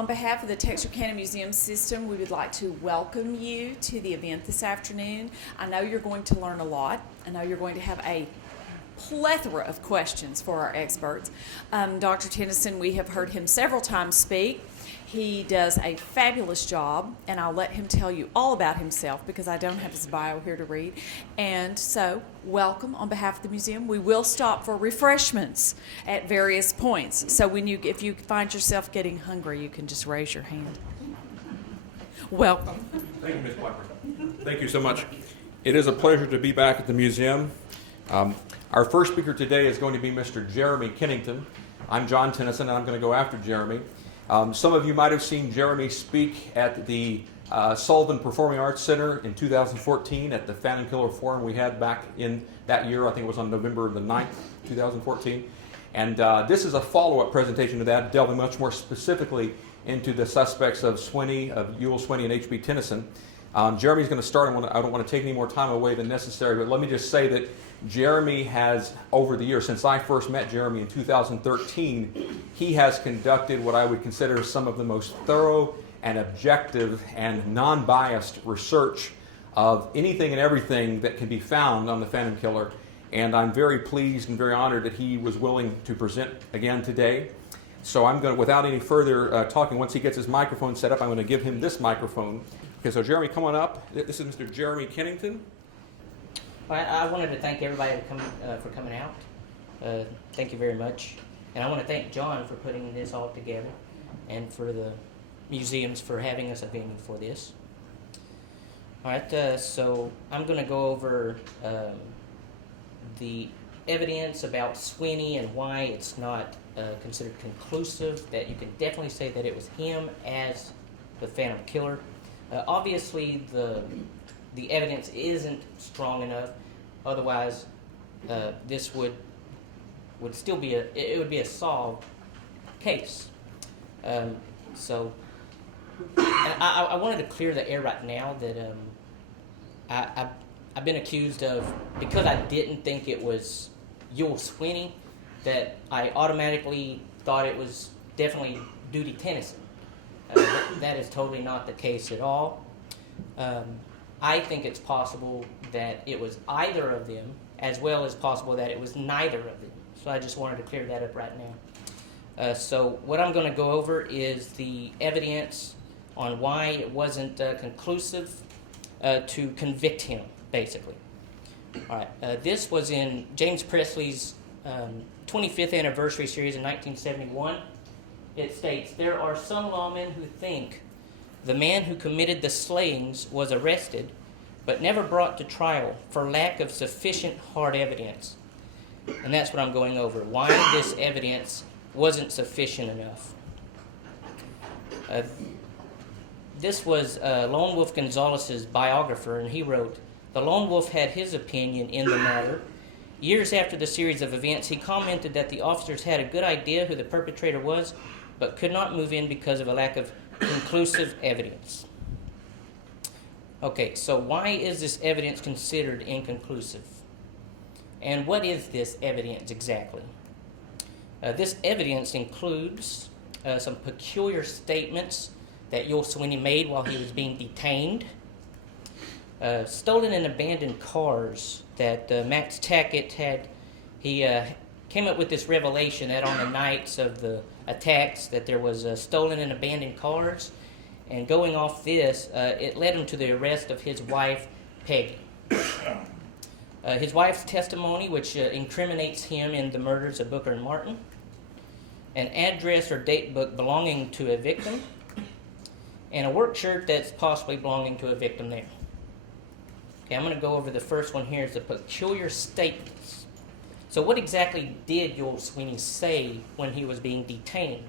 On behalf of the Texarkana Museum System, we would like to welcome you to the event this afternoon. I know you're going to learn a lot. I know you're going to have a plethora of questions for our experts. Dr. Tennison, we have heard him several times speak. He does a fabulous job, and I'll let him tell you all about himself because I don't have his bio here to read. And so, welcome on behalf of the museum. We will stop for refreshments at various points. So if you find yourself getting hungry, you can just raise your hand. Welcome. Thank you, Ms. Blackburn. Thank you so much. It is a pleasure to be back at the museum. Our first speaker today is going to be Mr. Jereme Kennington. I'm John Tennison, and I'm going to go after Jereme. Some of you might have seen Jereme speak at the Sullivan Performing Arts Center in 2014 at the Phantom Killer Forum we had back in that year. I think it was on November the 9th, 2014. And this is a follow-up presentation to that, delving much more specifically into the suspects of Sweeney, of Youell, Swinney, and H.B. Tennison. Jereme's going to start. I don't want to take any more time away than necessary, but let me just say that Jereme has, over the years, since I first met Jereme in 2013, he has conducted what I would consider some of the most thorough and objective and non-biased research of anything and everything that can be found on the Phantom Killer. And I'm very pleased and very honored that he was willing to present again today. So I'm going to, without any further talking, once he gets his microphone set up, I'm going to give him this microphone. Okay, so Jereme, come on up. This is Mr. Jereme Kennington. I wanted to thank everybody for coming out. Thank you very much. And I want to thank John for putting this all together and for the museums for having us a venue for this. All right, so I'm going to go over the evidence about Sweeney and why it's not considered conclusive, that you can definitely say that it was him as the Phantom Killer. Obviously, the evidence isn't strong enough. Otherwise, this would still be a solved case. So, I wanted to clear the air right now that I've been accused of, because I didn't think it was Youell Sweeney, that I automatically thought it was definitely Duty Tennison. That is totally not the case at all. I think it's possible that it was either of them, as well as possible that it was neither of them. So I just wanted to clear that up right now. So what I'm going to go over is the evidence on why it wasn't conclusive to convict him, basically. All right. This was in James Presley's 25th anniversary series in 1971. It states, "There are some lawmen who think the man who committed the slayings was arrested, but never brought to trial for lack of sufficient hard evidence." And that's what I'm going over, why this evidence wasn't sufficient enough. This was Lone Wolf Gonzalez's biographer, and he wrote, "The Lone Wolf had his opinion in the matter. Years after the series of events, he commented that the officers had a good idea who the perpetrator was, but could not move in because of a lack of conclusive evidence." Okay, so why is this evidence considered inconclusive? And what is this evidence exactly? This evidence includes some peculiar statements that Youell Sweeney made while he was being detained, stolen and abandoned cars that Max Tackett had. He came up with this revelation that on the nights of the attacks that there was stolen and abandoned cars, and going off this, it led him to the arrest of his wife, Peggy. His wife's testimony, which incriminates him in the murders of Booker and Martin, an address or date book belonging to a victim, and a work shirt that's possibly belonging to a victim there. Okay, I'm going to go over the first one here, is the peculiar statements. So what exactly did Youell Sweeney say when he was being detained?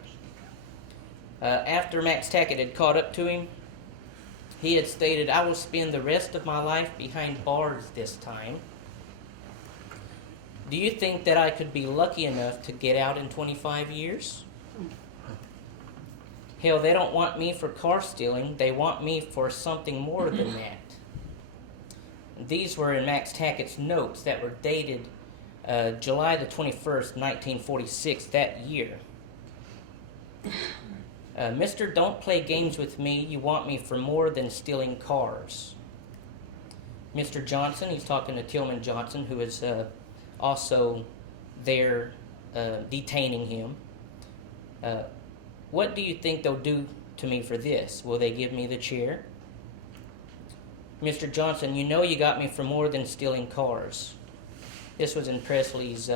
After Max Tackett had caught up to him, he had stated, "I will spend the rest of my life behind bars this time. Do you think that I could be lucky enough to get out in 25 years? Hell, they don't want me for car stealing. They want me for something more than that." These were in Max Tackett's notes that were dated July the 21st, 1946, that year. Mr. Don't play games with me. You want me for more than stealing cars. Mr. Johnson, he's talking to Tillman Johnson, who is also there detaining him. What do you think they'll do to me for this? Will they give me the chair? Mr. Johnson, you know you got me for more than stealing cars. This was in Presley's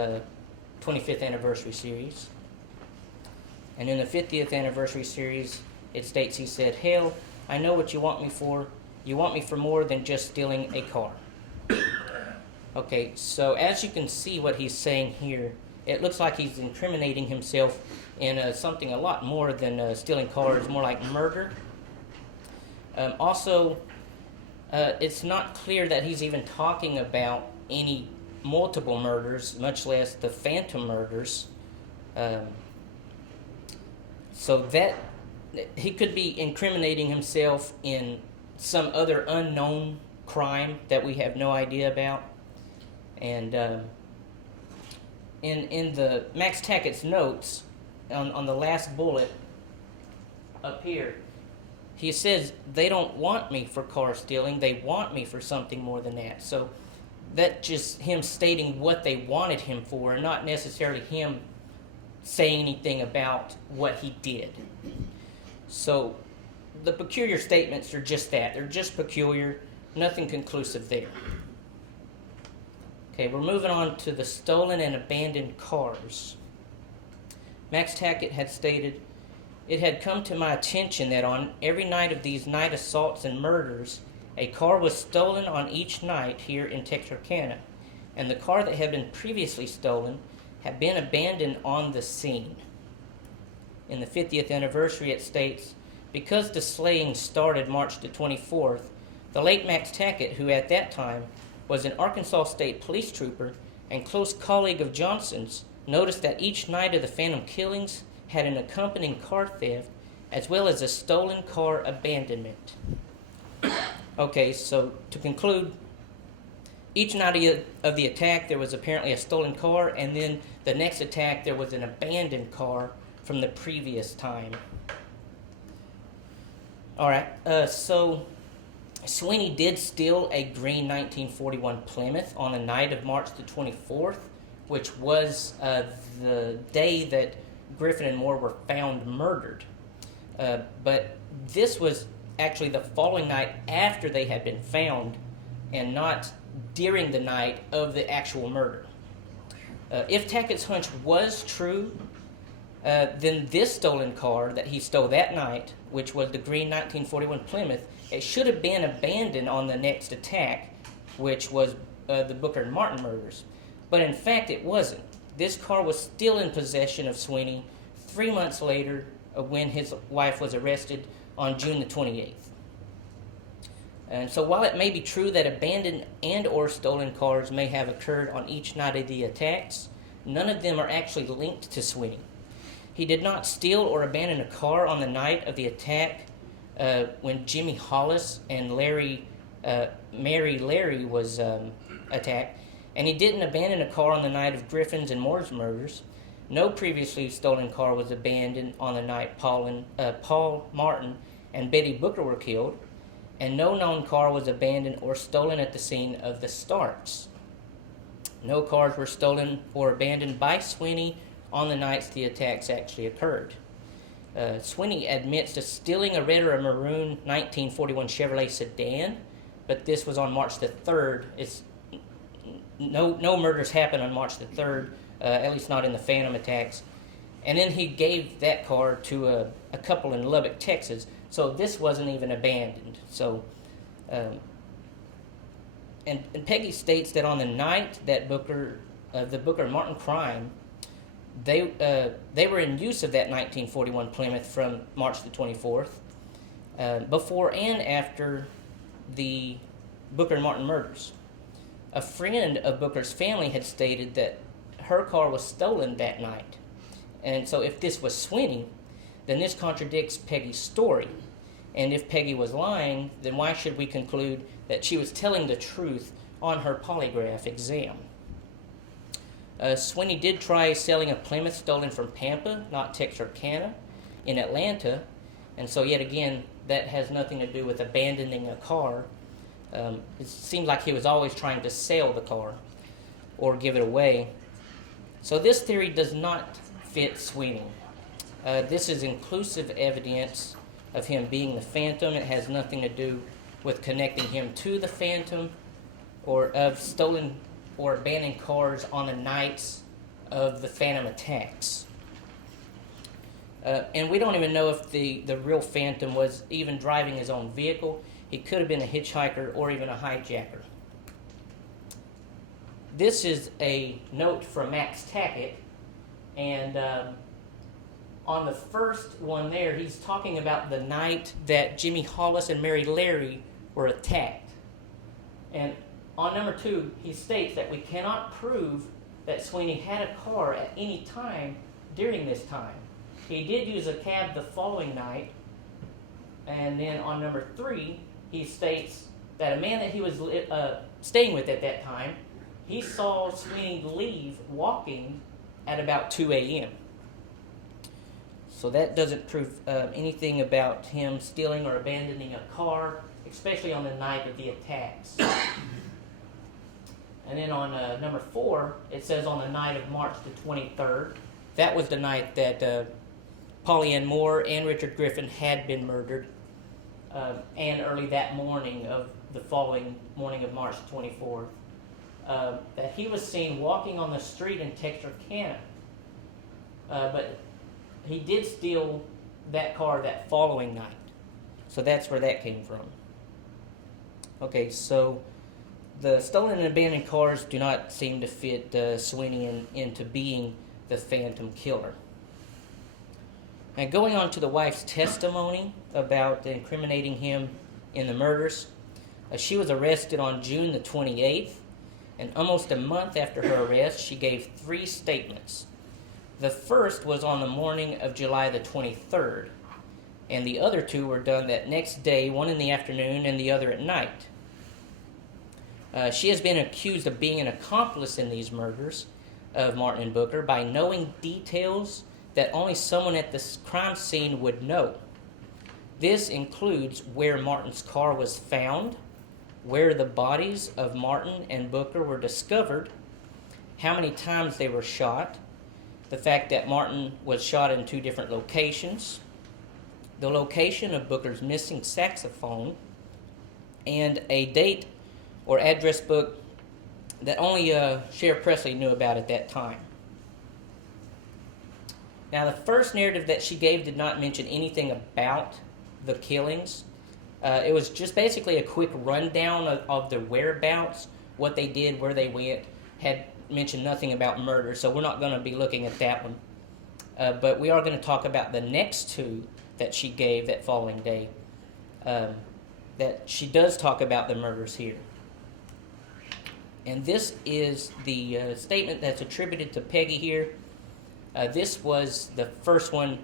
25th anniversary series. And in the 50th anniversary series, it states, he said, hell, I know what you want me for. You want me for more than just stealing a car. Okay, so as you can see what he's saying here, it looks like he's incriminating himself in something a lot more than stealing cars, more like murder. Also, it's not clear that he's even talking about any multiple murders, much less the phantom murders. So that he could be incriminating himself in some other unknown crime that we have no idea about. And in the Max Tackett's notes, on the last bullet up here, he says they don't want me for car stealing, they want me for something more than that. So that's just him stating what they wanted him for, and not necessarily him saying anything about what he did. So the peculiar statements are just that. They're just peculiar, nothing conclusive there. Okay, we're moving on to the stolen and abandoned cars. Max Tackett had stated, it had come to my attention that on every night of these night assaults and murders, a car was stolen on each night here in Texarkana, and the car that had been previously stolen had been abandoned on the scene. In the 50th anniversary, it states, because the slaying started March the 24th, the late Max Tackett, who at that time was an Arkansas State police trooper and close colleague of Johnson's, noticed that each night of the phantom killings had an accompanying car theft as well as a stolen car abandonment. Okay, so to conclude, each night of the attack there was apparently a stolen car, and then the next attack there was an abandoned car from the previous time. Alright, so Sweeney did steal a green 1941 Plymouth on the night of March the 24th, which was the day that Griffin and Moore were found murdered. But this was actually the following night after they had been found, and not during the night of the actual murder. If Tackett's hunch was true, then this stolen car that he stole that night, which was the green 1941 Plymouth, it should have been abandoned on the next attack, which was the Booker and Martin murders. But in fact, it wasn't. This car was still in possession of Sweeney 3 months later when his wife was arrested on June the 28th. And so while it may be true that abandoned and or stolen cars may have occurred on each night of the attacks, none of them are actually linked to Sweeney. He did not steal or abandon a car on the night of the attack when Jimmy Hollis and Mary Larry was attacked, and he didn't abandon a car on the night of Griffin's and Moore's murders. No previously stolen car was abandoned on the night Paul Martin and Betty Booker were killed, and no known car was abandoned or stolen at the scene of the starts. No cars were stolen or abandoned by Sweeney on the nights the attacks actually occurred. Sweeney admits to stealing a red or a maroon 1941 Chevrolet sedan, but this was on March the 3rd. No murders happened on March the 3rd, at least not in the phantom attacks. And then he gave that car to a couple in Lubbock, Texas, so this wasn't even abandoned. So, and Peggy states that on the night that the Booker and Martin crime, they were in use of that 1941 Plymouth from March the 24th, before and after the Booker and Martin murders. A friend of Booker's family had stated that her car was stolen that night. And so if this was Sweeney, then this contradicts Peggy's story. And if Peggy was lying, then why should we conclude that she was telling the truth on her polygraph exam? Sweeney did try selling a Plymouth stolen from Pampa, not Texarkana, in Atlanta. And so yet again, that has nothing to do with abandoning a car. It seems like he was always trying to sell the car or give it away. So this theory does not fit Sweeney. This is inclusive evidence of him being the Phantom. It has nothing to do with connecting him to the Phantom or of stolen or abandoned cars on the nights of the Phantom attacks. And we don't even know if the real Phantom was even driving his own vehicle. He could have been a hitchhiker or even a hijacker. This is a note from Max Tackett, and on the first one there, he's talking about the night that Jimmy Hollis and Mary Larry were attacked. And on number 2, he states that we cannot prove that Sweeney had a car at any time during this time. He did use a cab the following night. And then on number 3, he states that a man that he was staying with at that time, he saw Sweeney leave walking at about 2 a.m. So that doesn't prove anything about him stealing or abandoning a car, especially on the night of the attacks. And then on number 4, it says on the night of March the 23rd. That was the night that Polly Ann Moore and Richard Griffin had been murdered, and early that morning of the following morning of March 24th, that he was seen walking on the street in Texarkana. But he did steal that car that following night. So that's where that came from. Okay, so the stolen and abandoned cars do not seem to fit Sweeney into being the Phantom Killer. And going on to the wife's testimony about incriminating him in the murders, she was arrested on June the 28th, and almost a month after her arrest, she gave 3 statements. The first was on the morning of July the 23rd, and the other 2 were done that next day, one in the afternoon and the other at night. She has been accused of being an accomplice in these murders of Martin and Booker by knowing details that only someone at the crime scene would know. This includes where Martin's car was found, where the bodies of Martin and Booker were discovered, how many times they were shot, the fact that Martin was shot in 2 different locations, the location of Booker's missing saxophone, and a date or address book that only Sheriff Presley knew about at that time. Now, the first narrative that she gave did not mention anything about the killings. It was just basically a quick rundown of their whereabouts, what they did, where they went, had mentioned nothing about murder, so we're not going to be looking at that one. But we are going to talk about the next 2 that she gave that following day, that she does talk about the murders here. And this is the statement that's attributed to Peggy here. This was the first one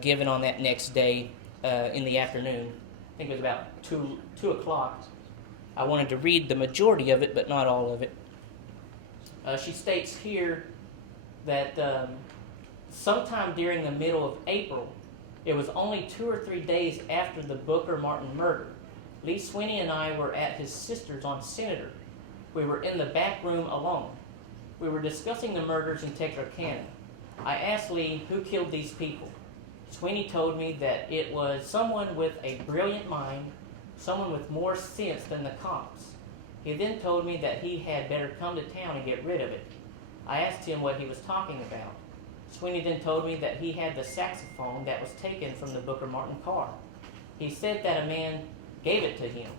given on that next day in the afternoon. I think it was about 2 o'clock. I wanted to read the majority of it, but not all of it. She states here that sometime during the middle of April, it was only 2 or 3 days after the Booker-Martin murder. Lee Sweeney and I were at his sister's on Senator. We were in the back room alone. We were discussing the murders in Texarkana. I asked Lee who killed these people. Sweeney told me that it was someone with a brilliant mind, someone with more sense than the cops. He then told me that he had better come to town and get rid of it. I asked him what he was talking about. Sweeney then told me that he had the saxophone that was taken from the Booker-Martin car. He said that a man gave it to him.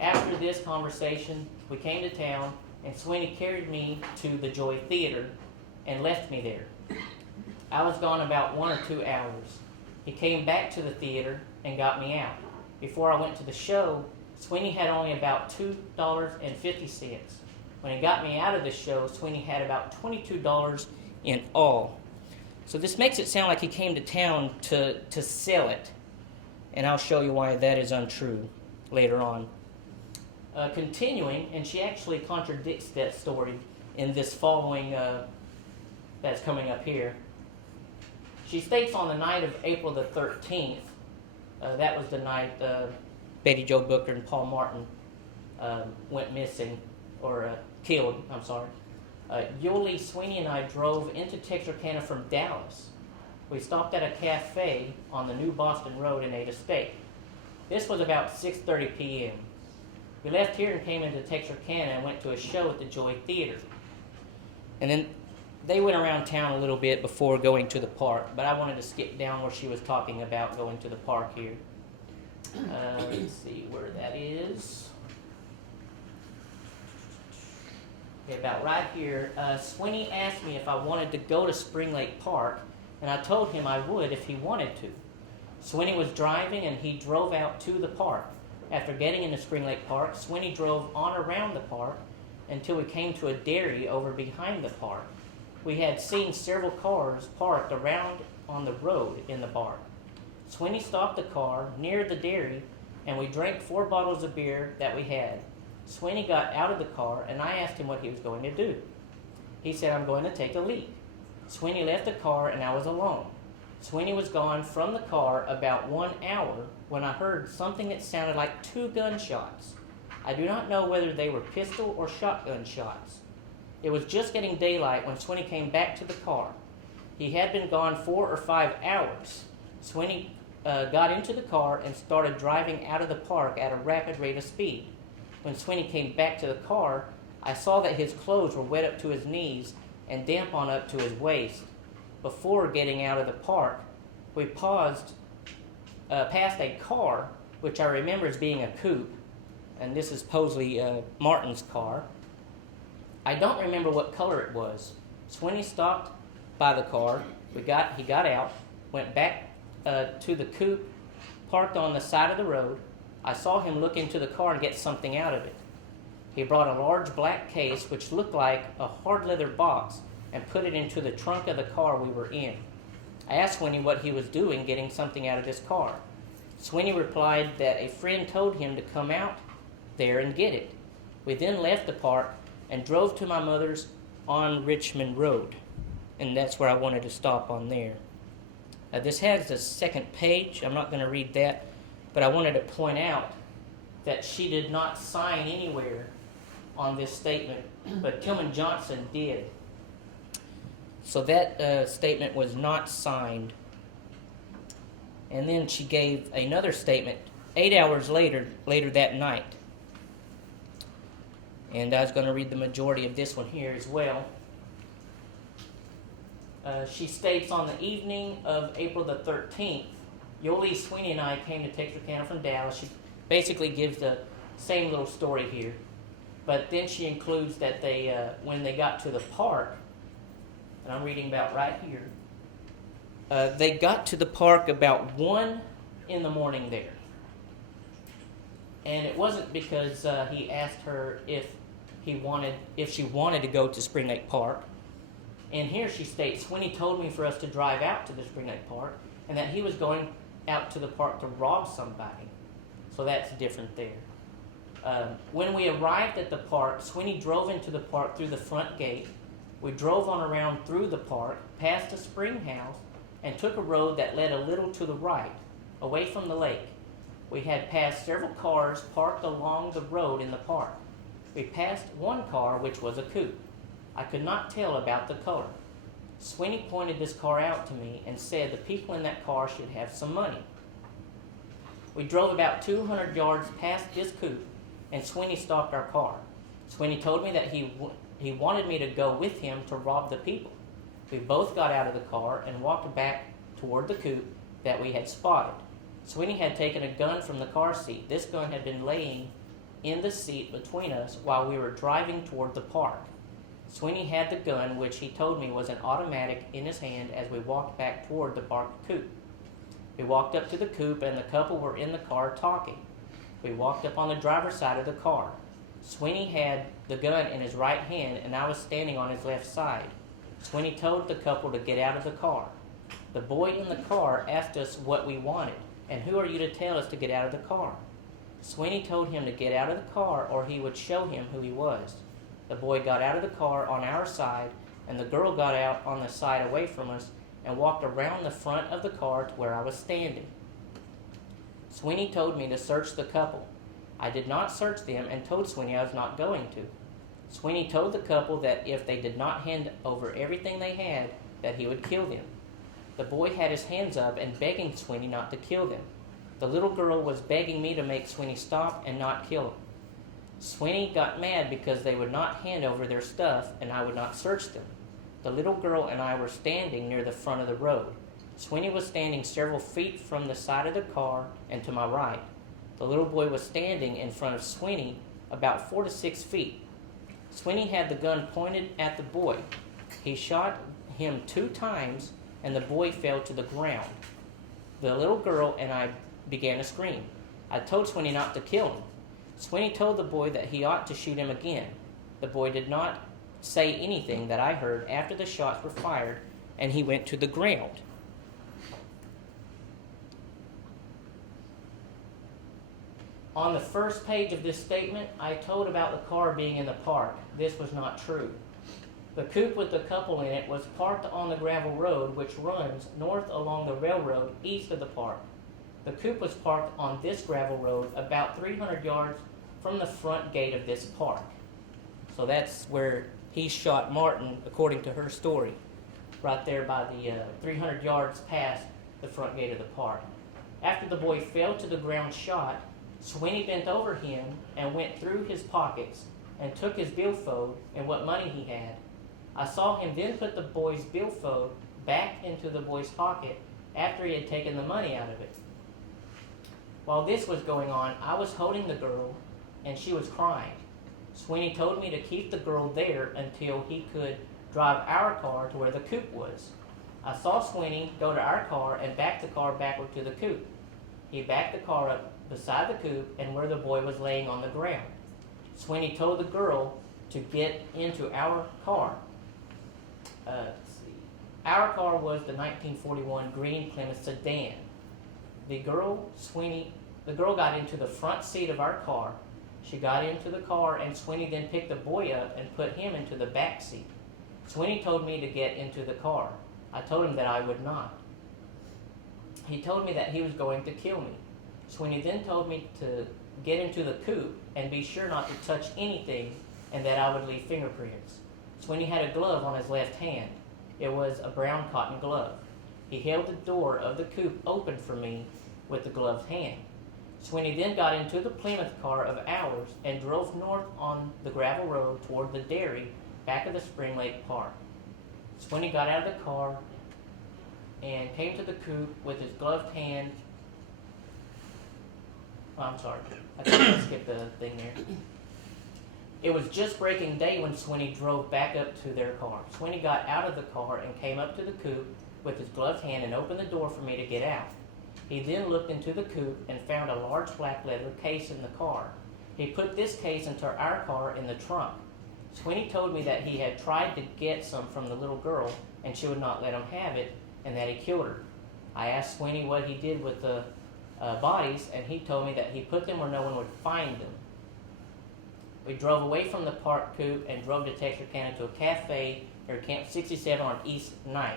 After this conversation, we came to town, and Sweeney carried me to the Joy Theater and left me there. I was gone about 1 or 2 hours. He came back to the theater and got me out. Before I went to the show, Sweeney had only about $2.50. When he got me out of the show, Sweeney had about $22 in all. So this makes it sound like he came to town to sell it. And I'll show you why that is untrue later on. Continuing, and she actually contradicts that story in this following that's coming up here. She states on the night of April the 13th, that was the night Betty Jo Booker and Paul Martin went missing, or killed, I'm sorry. Youell, Sweeney, and I drove into Texarkana from Dallas. We stopped at a cafe on the New Boston Road and ate a steak. This was about 6:30 p.m. We left here and came into Texarkana and went to a show at the Joy Theater. And then they went around town a little bit before going to the park, but I wanted to skip down where she was talking about going to the park here. Let's see where that is. Okay, about right here. Sweeney asked me if I wanted to go to Spring Lake Park, and I told him I would if he wanted to. Sweeney was driving, and he drove out to the park. After getting into Spring Lake Park, Sweeney drove on around the park until we came to a dairy over behind the park. We had seen several cars parked around on the road in the park. Sweeney stopped the car near the dairy, and we drank 4 bottles of beer that we had. Sweeney got out of the car, and I asked him what he was going to do. He said, "I'm going to take a leak." Sweeney left the car, and I was alone. Sweeney was gone from the car about 1 hour when I heard something that sounded like 2 gunshots. I do not know whether they were pistol or shotgun shots. It was just getting daylight when Sweeney came back to the car. He had been gone 4 or 5 hours. Sweeney got into the car and started driving out of the park at a rapid rate of speed. When Sweeney came back to the car, I saw that his clothes were wet up to his knees and damp on up to his waist. Before getting out of the park, we paused past a car, which I remember as being a coupe, and this is Posley Martin's car. I don't remember what color it was. Sweeney stopped by the car. He got out, went back to the coupe, parked on the side of the road. I saw him look into the car and get something out of it. He brought a large black case, which looked like a hard leather box, and put it into the trunk of the car we were in. I asked Sweeney what he was doing getting something out of this car. Sweeney replied that a friend told him to come out there and get it. We then left the park and drove to my mother's on Richmond Road, and that's where I wanted to stop on there. This has a second page. I'm not going to read that, but I wanted to point out that she did not sign anywhere on this statement, but Tillman Johnson did. So that statement was not signed. And then she gave another statement 8 hours later that night. And I was going to read the majority of this one here as well. She states, on the evening of April the 13th, Youell, Sweeney, and I came to Texarkana from Dallas. She basically gives the same little story here. But then she includes that they, when they got to the park, and I'm reading about right here, they got to the park about 1 in the morning there. And it wasn't because he asked her if she wanted to go to Spring Lake Park. And here she states, Sweeney told me for us to drive out to the Spring Lake Park, and that he was going out to the park to rob somebody. So that's different there. When we arrived at the park, Sweeney drove into the park through the front gate. We drove on around through the park, past a spring house, and took a road that led a little to the right, away from the lake. We had passed several cars parked along the road in the park. We passed one car, which was a coupe. I could not tell about the color. Sweeney pointed this car out to me and said the people in that car should have some money. We drove about 200 yards past this coupe, and Sweeney stopped our car. Sweeney told me that he wanted me to go with him to rob the people. We both got out of the car and walked back toward the coupe that we had spotted. Sweeney had taken a gun from the car seat. This gun had been laying in the seat between us while we were driving toward the park. Sweeney had the gun, which he told me was an automatic, in his hand as we walked back toward the parked coupe. We walked up to the coupe, and the couple were in the car talking. We walked up on the driver's side of the car. Sweeney had the gun in his right hand, and I was standing on his left side. Sweeney told the couple to get out of the car. The boy in the car asked us what we wanted, and who are you to tell us to get out of the car? Sweeney told him to get out of the car or he would show him who he was. The boy got out of the car on our side, and the girl got out on the side away from us and walked around the front of the car to where I was standing. Sweeney told me to search the couple. I did not search them and told Sweeney I was not going to. Sweeney told the couple that if they did not hand over everything they had, that he would kill them. The boy had his hands up and begging Sweeney not to kill them. The little girl was begging me to make Sweeney stop and not kill him. Sweeney got mad because they would not hand over their stuff and I would not search them. The little girl and I were standing near the front of the road. Sweeney was standing several feet from the side of the car and to my right. The little boy was standing in front of Sweeney about 4 to 6 feet. Sweeney had the gun pointed at the boy. He shot him 2 times and the boy fell to the ground. The little girl and I began to scream. I told Sweeney not to kill him. Sweeney told the boy that he ought to shoot him again. The boy did not say anything that I heard after the shots were fired, and he went to the ground. On the first page of this statement, I told about the car being in the park. This was not true. The coupe with the couple in it was parked on the gravel road which runs north along the railroad east of the park. The coupe was parked on this gravel road about 300 yards from the front gate of this park. So that's where he shot Martin, according to her story, right there by the 300 yards past the front gate of the park. After the boy fell to the ground shot, Sweeney bent over him and went through his pockets and took his billfold and what money he had. I saw him then put the boy's billfold back into the boy's pocket after he had taken the money out of it. While this was going on, I was holding the girl and she was crying. Sweeney told me to keep the girl there until he could drive our car to where the coupe was. I saw Sweeney go to our car and back the car backward to the coupe. He backed the car up beside the coupe and where the boy was laying on the ground. Sweeney told the girl to get into our car. Our car was the 1941 green Plymouth sedan. The girl got into the front seat of our car. She got into the car and Sweeney then picked the boy up and put him into the back seat. Sweeney told me to get into the car. I told him that I would not. He told me that he was going to kill me. Sweeney then told me to get into the coupe and be sure not to touch anything and that I would leave fingerprints. Sweeney had a glove on his left hand. It was a brown cotton glove. He held the door of the coupe open for me with the gloved hand. Sweeney then got into the Plymouth car of ours and drove north on the gravel road toward the dairy back of the Spring Lake Park. Sweeney got out of the car and came to the coupe with his gloved hand. Oh, I'm sorry, I think I skipped the thing there. It was just breaking day when Sweeney drove back up to their car. Sweeney got out of the car and came up to the coupe with his gloved hand and opened the door for me to get out. He then looked into the coupe and found a large black leather case in the car. He put this case into our car in the trunk. Sweeney told me that he had tried to get some from the little girl and she would not let him have it and that he killed her. I asked Sweeney what he did with the bodies and he told me that he put them where no one would find them. We drove away from the park coupe and drove to Texarkana to a cafe near Camp 67 on East 9th.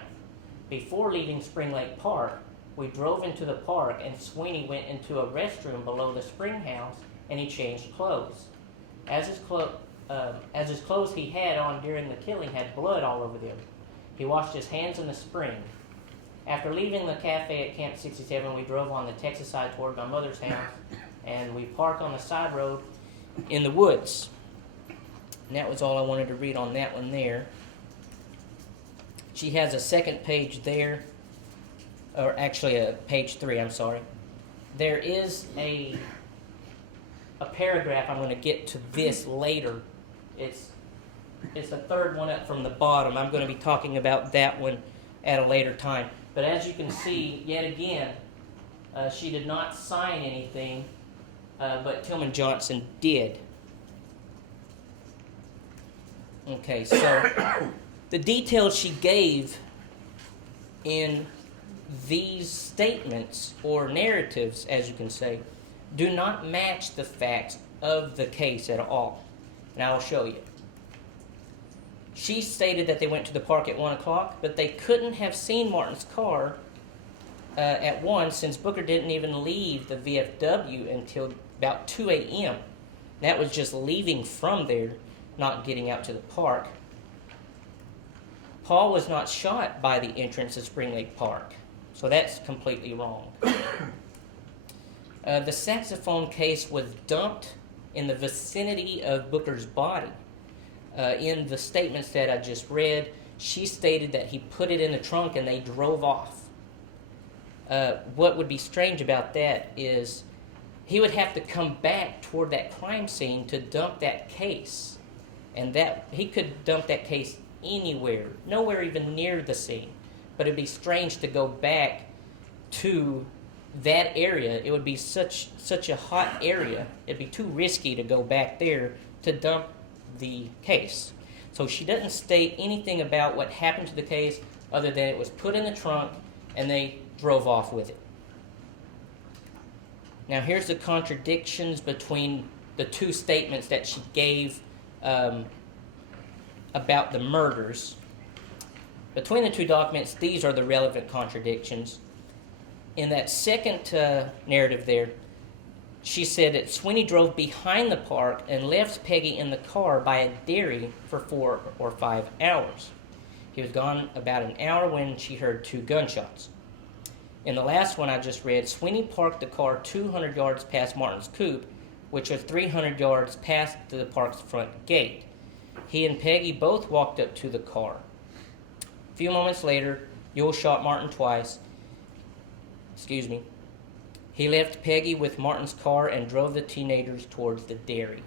Before leaving Spring Lake Park, we drove into the park and Sweeney went into a restroom below the spring house and he changed clothes. As his clothes he had on during the killing had blood all over them. He washed his hands in the spring. After leaving the cafe at Camp 67, we drove on the Texas side toward my mother's house and we parked on the side road in the woods. And that was all I wanted to read on that one there. She has a second page there, or actually a page 3, I'm sorry. There is a paragraph. I'm going to get to this later. It's the third one up from the bottom. I'm going to be talking about that one at a later time. But as you can see, yet again, she did not sign anything, but Tillman Johnson did. Okay, so the details she gave in these statements, or narratives, as you can say, do not match the facts of the case at all. And I will show you. She stated that they went to the park at 1 o'clock, but they couldn't have seen Martin's car at 1 since Booker didn't even leave the VFW until about 2 a.m. That was just leaving from there, not getting out to the park. Paul was not shot by the entrance of Spring Lake Park, so that's completely wrong. The saxophone case was dumped in the vicinity of Booker's body. In the statements that I just read, she stated that he put it in the trunk and they drove off. What would be strange about that is he would have to come back toward that crime scene to dump that case. And that he could dump that case anywhere, nowhere even near the scene. But it'd be strange to go back to that area. It would be such a hot area. It'd be too risky to go back there to dump the case. So she doesn't state anything about what happened to the case other than it was put in the trunk and they drove off with it. Now here's the contradictions between the two statements that she gave about the murders. Between the two documents, these are the relevant contradictions. In that second narrative there, she said that Sweeney drove behind the park and left Peggy in the car by a dairy for 4 or 5 hours. He was gone about an hour when she heard 2 gunshots. In the last one I just read, Sweeney parked the car 200 yards past Martin's coop, which was 300 yards past the park's front gate. He and Peggy both walked up to the car. A few moments later, Youell shot Martin twice. He left Peggy with Martin's car and drove the teenagers towards the dairy.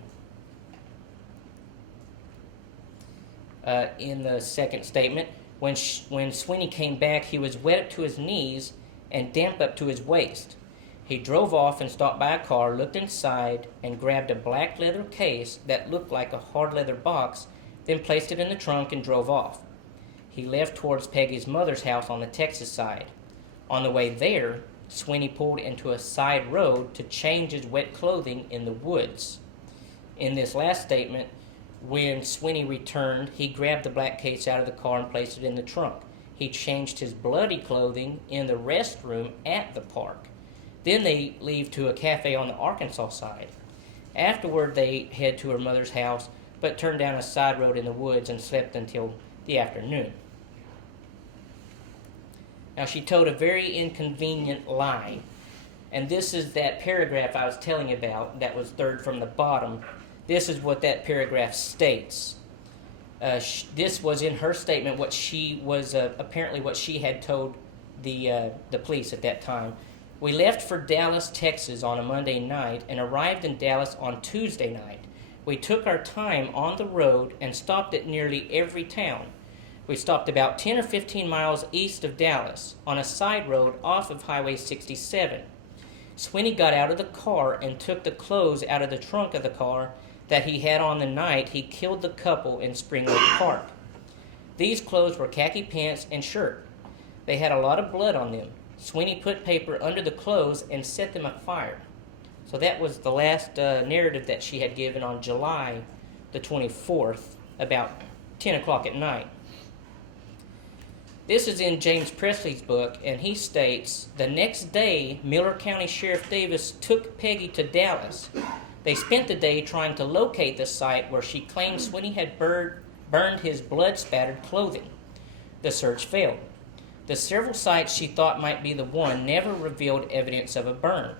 In the second statement, when Sweeney came back, he was wet up to his knees and damp up to his waist. He drove off and stopped by a car, looked inside, and grabbed a black leather case that looked like a hard leather box, then placed it in the trunk and drove off. He left towards Peggy's mother's house on the Texas side. On the way there, Sweeney pulled into a side road to change his wet clothing in the woods. In this last statement, when Sweeney returned, he grabbed the black case out of the car and placed it in the trunk. He changed his bloody clothing in the restroom at the park. Then they leave to a cafe on the Arkansas side. Afterward, they head to her mother's house, but turned down a side road in the woods and slept until the afternoon. Now, she told a very inconvenient lie, and this is that paragraph I was telling you about that was third from the bottom. This is what that paragraph states. This was in her statement what she was apparently what she had told the police at that time. We left for Dallas, Texas on a Monday night and arrived in Dallas on Tuesday night. We took our time on the road and stopped at nearly every town. We stopped about 10 or 15 miles east of Dallas on a side road off of Highway 67. Sweeney got out of the car and took the clothes out of the trunk of the car that he had on the night he killed the couple in Spring Lake Park. These clothes were khaki pants and shirt. They had a lot of blood on them. Sweeney put paper under the clothes and set them afire. So that was the last narrative that she had given on July the 24th, about 10 o'clock at night. This is in James Presley's book, and he states, the next day, Miller County Sheriff Davis took Peggy to Dallas. They spent the day trying to locate the site where she claimed Sweeney had burned his blood-spattered clothing. The search failed. The several sites she thought might be the one never revealed evidence of a burn.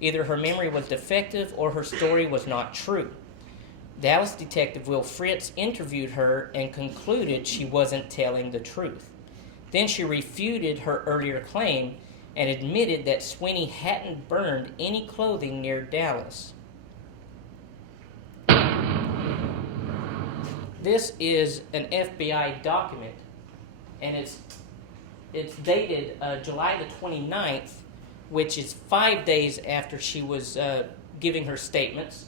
Either her memory was defective or her story was not true. Dallas detective Will Fritz interviewed her and concluded she wasn't telling the truth. Then she refuted her earlier claim and admitted that Sweeney hadn't burned any clothing near Dallas. This is an FBI document, and it's dated July the 29th, which is 5 days after she was giving her statements,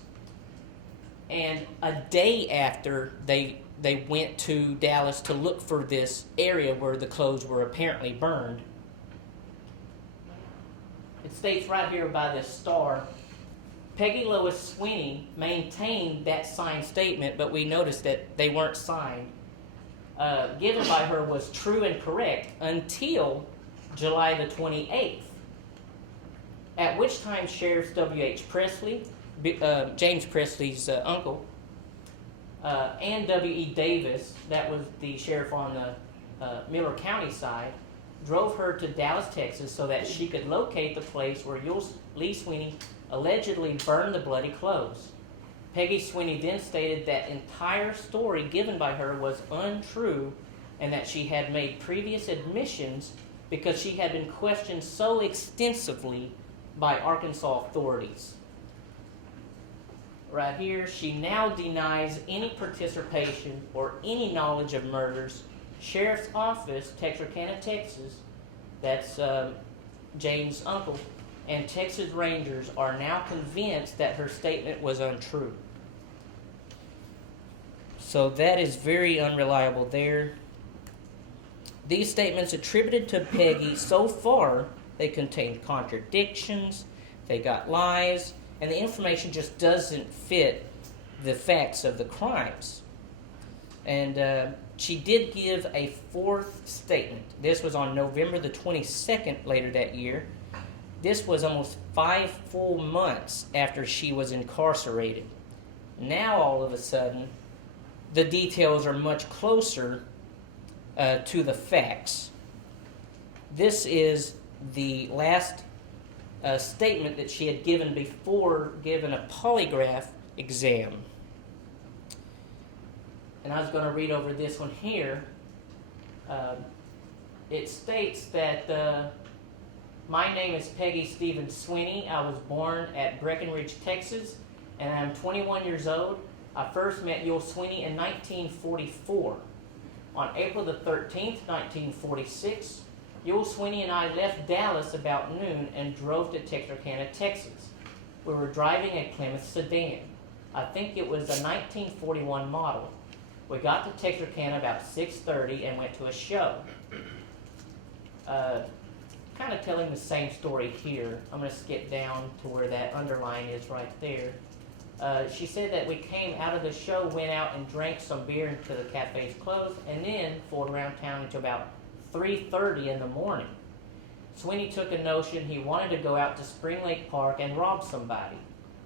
and a day after they went to Dallas to look for this area where the clothes were apparently burned. It states right here by this star, Peggy Lois Sweeney maintained that signed statement, but we noticed that they weren't signed. given by her was true and correct until July the 28th, at which time Sheriff W.H. Presley, James Presley's uncle, and W.E. Davis, that was the sheriff on the Miller County side, drove her to Dallas, Texas, so that she could locate the place where Lee Sweeney allegedly burned the bloody clothes. Peggy Sweeney then stated that entire story given by her was untrue and that she had made previous admissions because she had been questioned so extensively by Arkansas authorities. Right here, she now denies any participation or any knowledge of murders. Sheriff's Office, Texarkana, Texas, that's James' uncle, and Texas Rangers are now convinced that her statement was untrue. So that is very unreliable there. These statements attributed to Peggy so far, they contain contradictions, they got lies, and the information just doesn't fit the facts of the crimes. And she did give a fourth statement. This was on November the 22nd later that year. This was almost 5 full months after she was incarcerated. Now, all of a sudden, the details are much closer to the facts. This is the last statement that she had given before giving a polygraph exam. And I was going to read over this one here. It states that my name is Peggy Stevens Sweeney. I was born at Breckenridge, Texas, and I'm 21 years old. I first met Youell Sweeney in 1944. On April the 13th, 1946, Youell Sweeney and I left Dallas about noon and drove to Texarkana, Texas. We were driving a Plymouth sedan. I think it was a 1941 model. We got to Texarkana about 6:30 and went to a show. Kind of telling the same story here. I'm going to skip down to where that underline is right there. She said that we came out of the show, went out and drank some beer until the cafes closed, and then fooled around town until about 3:30 in the morning. Sweeney took a notion he wanted to go out to Spring Lake Park and rob somebody.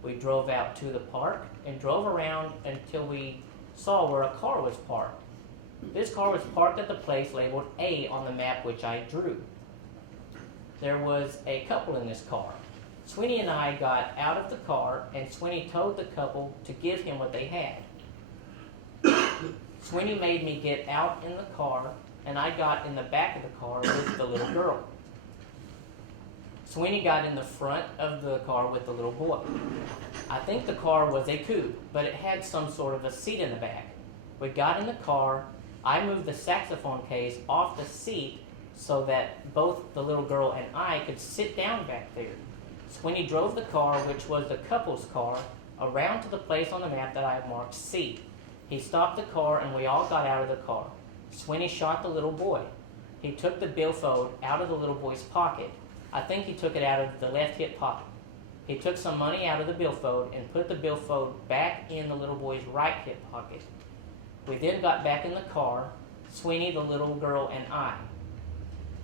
We drove out to the park and drove around until we saw where a car was parked. This car was parked at the place labeled A on the map which I drew. There was a couple in this car. Sweeney and I got out of the car, and Sweeney told the couple to give him what they had. Sweeney made me get out in the car, and I got in the back of the car with the little girl. Sweeney got in the front of the car with the little boy. I think the car was a coupe, but it had some sort of a seat in the back. We got in the car. I moved the saxophone case off the seat so that both the little girl and I could sit down back there. Sweeney drove the car, which was the couple's car, around to the place on the map that I have marked C. He stopped the car, and we all got out of the car. Sweeney shot the little boy. He took the billfold out of the little boy's pocket. I think he took it out of the left hip pocket. He took some money out of the billfold and put the billfold back in the little boy's right hip pocket. We then got back in the car, Sweeney, the little girl, and I.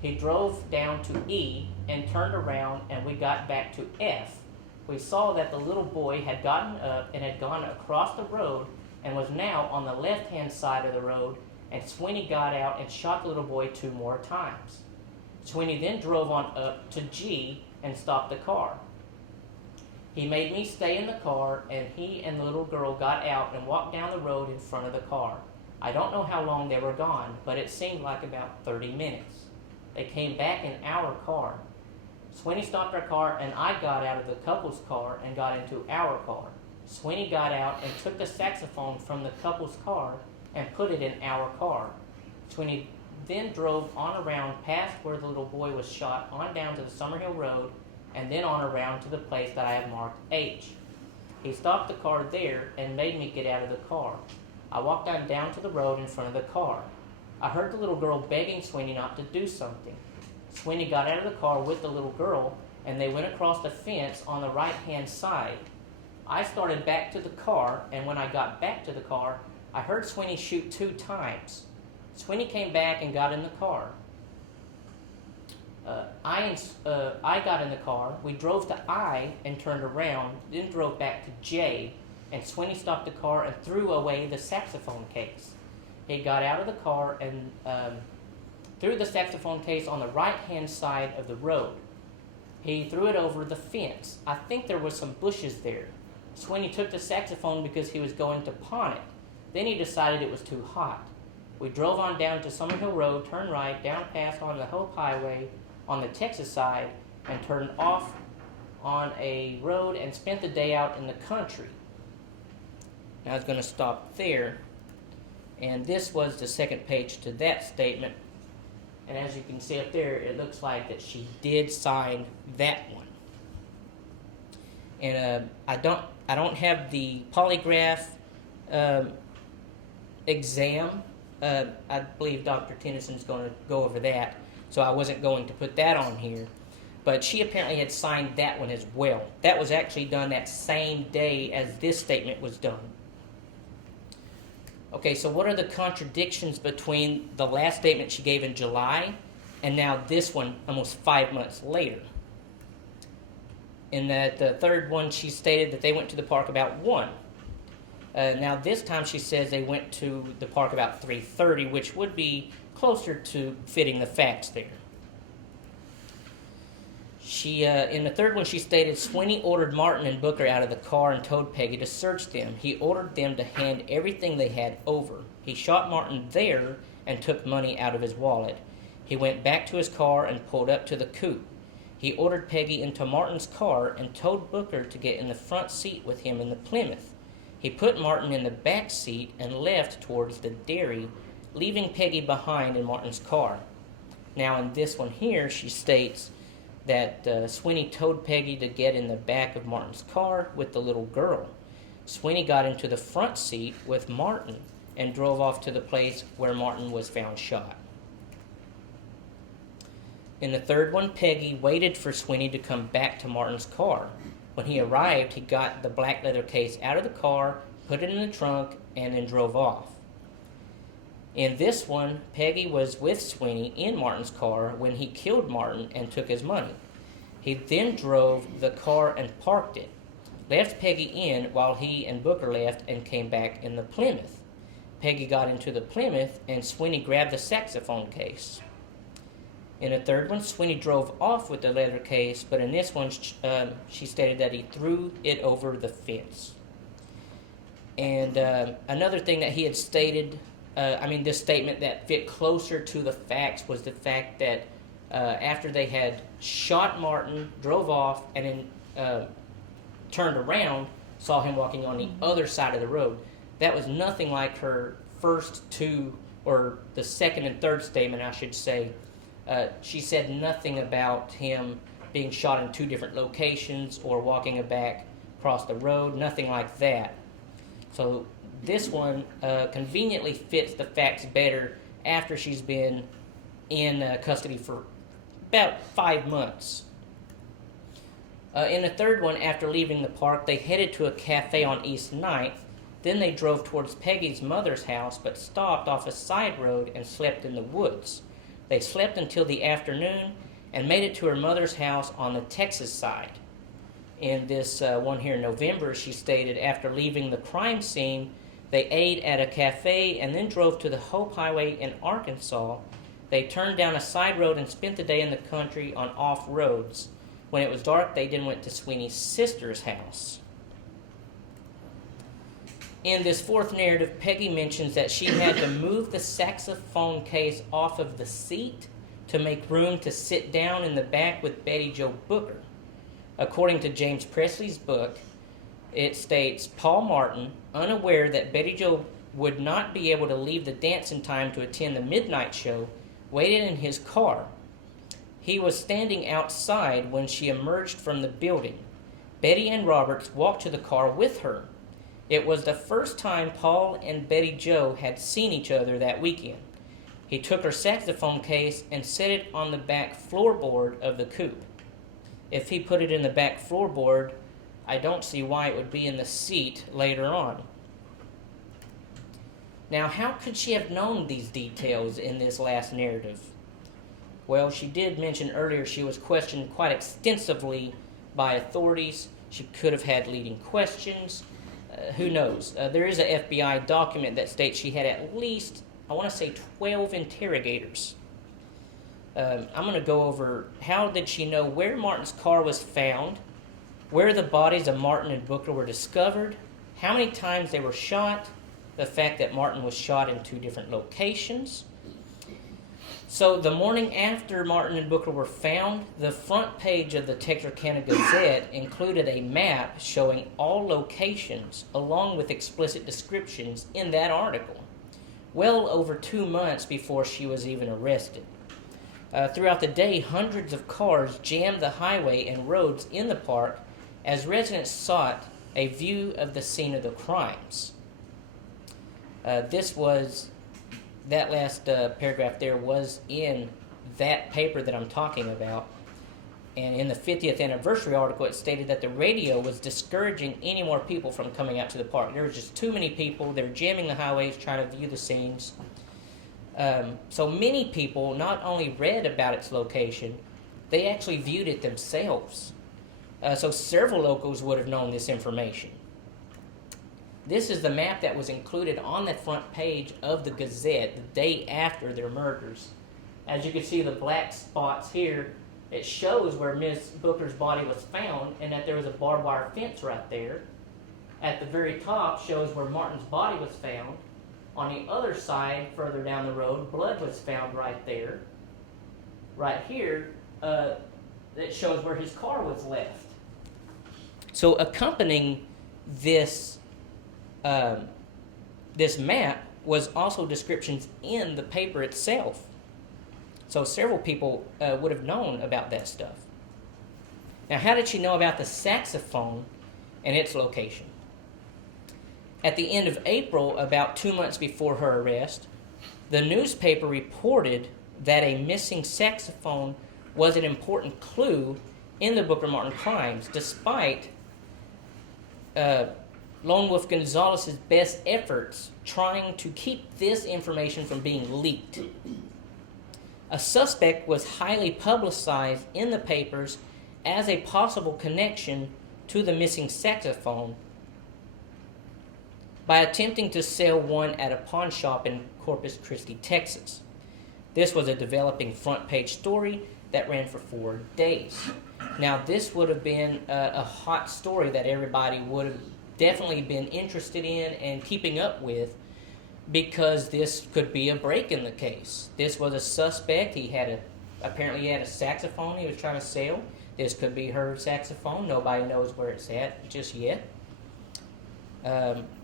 He drove down to E and turned around, and we got back to F. We saw that the little boy had gotten up and had gone across the road and was now on the left-hand side of the road, and Sweeney got out and shot the little boy 2 more times. Sweeney then drove on up to G and stopped the car. He made me stay in the car, and he and the little girl got out and walked down the road in front of the car. I don't know how long they were gone, but it seemed like about 30 minutes. They came back in our car. Sweeney stopped our car, and I got out of the couple's car and got into our car. Sweeney got out and took the saxophone from the couple's car and put it in our car. Sweeney then drove on around past where the little boy was shot, on down to the Summerhill Road, and then on around to the place that I have marked H. He stopped the car there and made me get out of the car. I walked down to the road in front of the car. I heard the little girl begging Sweeney not to do something. Sweeney got out of the car with the little girl, and they went across the fence on the right-hand side. I started back to the car, and when I got back to the car, I heard Sweeney shoot 2 times. Sweeney came back and got in the car. I got in the car. We drove to I and turned around, then drove back to J, and Sweeney stopped the car and threw away the saxophone case. He got out of the car and threw the saxophone case on the right-hand side of the road. He threw it over the fence. I think there was some bushes there. Sweeney took the saxophone because he was going to pawn it. Then he decided it was too hot. We drove on down to Summerhill Road, turned right, down past on the Hope Highway on the Texas side, and turned off on a road and spent the day out in the country. Now I was going to stop there, and this was the second page to that statement. And as you can see up there, it looks like that she did sign that one. And I don't have the polygraph exam. I believe Dr. Tennison's going to go over that, so I wasn't going to put that on here. But she apparently had signed that one as well. That was actually done that same day as this statement was done. Okay, so what are the contradictions between the last statement she gave in July and now this one almost 5 months later? In that the third one, she stated that they went to the park about 1. Now this time she says they went to the park about 3:30, which would be closer to fitting the facts there. She, in the third one, she stated Sweeney ordered Martin and Booker out of the car and told Peggy to search them. He ordered them to hand everything they had over. He shot Martin there and took money out of his wallet. He went back to his car and pulled up to the coupe. He ordered Peggy into Martin's car and told Booker to get in the front seat with him in the Plymouth. He put Martin in the back seat and left towards the dairy, leaving Peggy behind in Martin's car. Now in this one here, she states that Sweeney told Peggy to get in the back of Martin's car with the little girl. Sweeney got into the front seat with Martin and drove off to the place where Martin was found shot. In the third one, Peggy waited for Sweeney to come back to Martin's car. When he arrived, he got the black leather case out of the car, put it in the trunk, and then drove off. In this one, Peggy was with Sweeney in Martin's car when he killed Martin and took his money. He then drove the car and parked it, left Peggy in while he and Booker left and came back in the Plymouth. Peggy got into the Plymouth and Sweeney grabbed the saxophone case. In the third one, Sweeney drove off with the leather case, but in this one, she stated that he threw it over the fence. And another thing that he had stated, this statement that fit closer to the facts was the fact that after they had shot Martin, drove off, and then turned around, saw him walking on the other side of the road. That was nothing like her first two, or the second and third statement, I should say. She said nothing about him being shot in two different locations or walking back across the road, nothing like that. So this one conveniently fits the facts better after she's been in custody for about 5 months. In the third one, after leaving the park, they headed to a cafe on East 9th. Then they drove towards Peggy's mother's house, but stopped off a side road and slept in the woods. They slept until the afternoon and made it to her mother's house on the Texas side. In this one here in November, she stated after leaving the crime scene, they ate at a cafe and then drove to the Hope Highway in Arkansas. They turned down a side road and spent the day in the country on off roads. When it was dark, they then went to Sweeney's sister's house. In this fourth narrative, Peggy mentions that she had to move the saxophone case off of the seat to make room to sit down in the back with Betty Jo Booker. According to James Presley's book, it states, Paul Martin, unaware that Betty Jo would not be able to leave the dance in time to attend the midnight show, waited in his car. He was standing outside when she emerged from the building. Betty and Roberts walked to the car with her. It was the first time Paul and Betty Jo had seen each other that weekend. He took her saxophone case and set it on the back floorboard of the coupe. If he put it in the back floorboard, I don't see why it would be in the seat later on. Now, how could she have known these details in this last narrative? Well, she did mention earlier she was questioned quite extensively by authorities. She could have had leading questions. Who knows? There is an FBI document that states she had at least, I want to say, 12 interrogators. I'm going to go over how did she know where Martin's car was found, where the bodies of Martin and Booker were discovered, how many times they were shot, the fact that Martin was shot in 2 different locations. So the morning after Martin and Booker were found, the front page of the Texarkana Gazette included a map showing all locations along with explicit descriptions in that article, well over 2 months before she was even arrested. Throughout the day, hundreds of cars jammed the highway and roads in the park as residents sought a view of the scene of the crimes. That last paragraph there was in that paper that I'm talking about. And in the 50th anniversary article, it stated that the radio was discouraging any more people from coming out to the park. There was just too many people. They were jamming the highways, trying to view the scenes. So many people not only read about its location, they actually viewed it themselves. So several locals would have known this information. This is the map that was included on the front page of the Gazette the day after their murders. As you can see, the black spots here, it shows where Miss Booker's body was found and that there was a barbed wire fence right there. At the very top shows where Martin's body was found. On the other side, further down the road, blood was found right there. Right here, it shows where his car was left. So accompanying this map was also descriptions in the paper itself. So several people would have known about that stuff. Now, how did she know about the saxophone and its location? At the end of April, about 2 months before her arrest, the newspaper reported that a missing saxophone was an important clue in the Booker Martin crimes, despite Lone Wolf Gonzalez's best efforts trying to keep this information from being leaked. A suspect was highly publicized in the papers as a possible connection to the missing saxophone by attempting to sell one at a pawn shop in Corpus Christi, Texas. This was a developing front page story that ran for 4 days. Now, this would have been a hot story that everybody would have definitely been interested in and keeping up with, because this could be a break in the case. This was a suspect. Apparently he had a saxophone he was trying to sell. This could be her saxophone. Nobody knows where it's at just yet.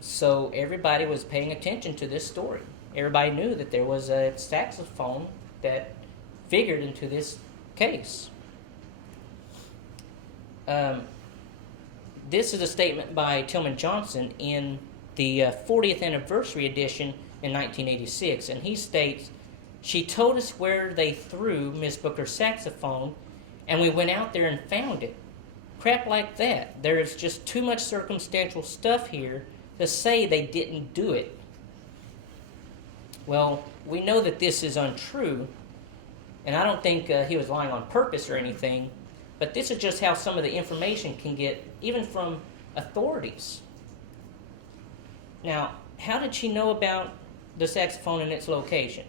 So everybody was paying attention to this story. Everybody knew that there was a saxophone that figured into this case. This is a statement by Tillman Johnson in the 40th anniversary edition in 1986, and he states, "She told us where they threw Miss Booker's saxophone, and we went out there and found it. Crap like that. There is just too much circumstantial stuff here to say they didn't do it." Well, we know that this is untrue, and I don't think he was lying on purpose or anything, but this is just how some of the information can get, even from authorities. Now, how did she know about the saxophone and its location?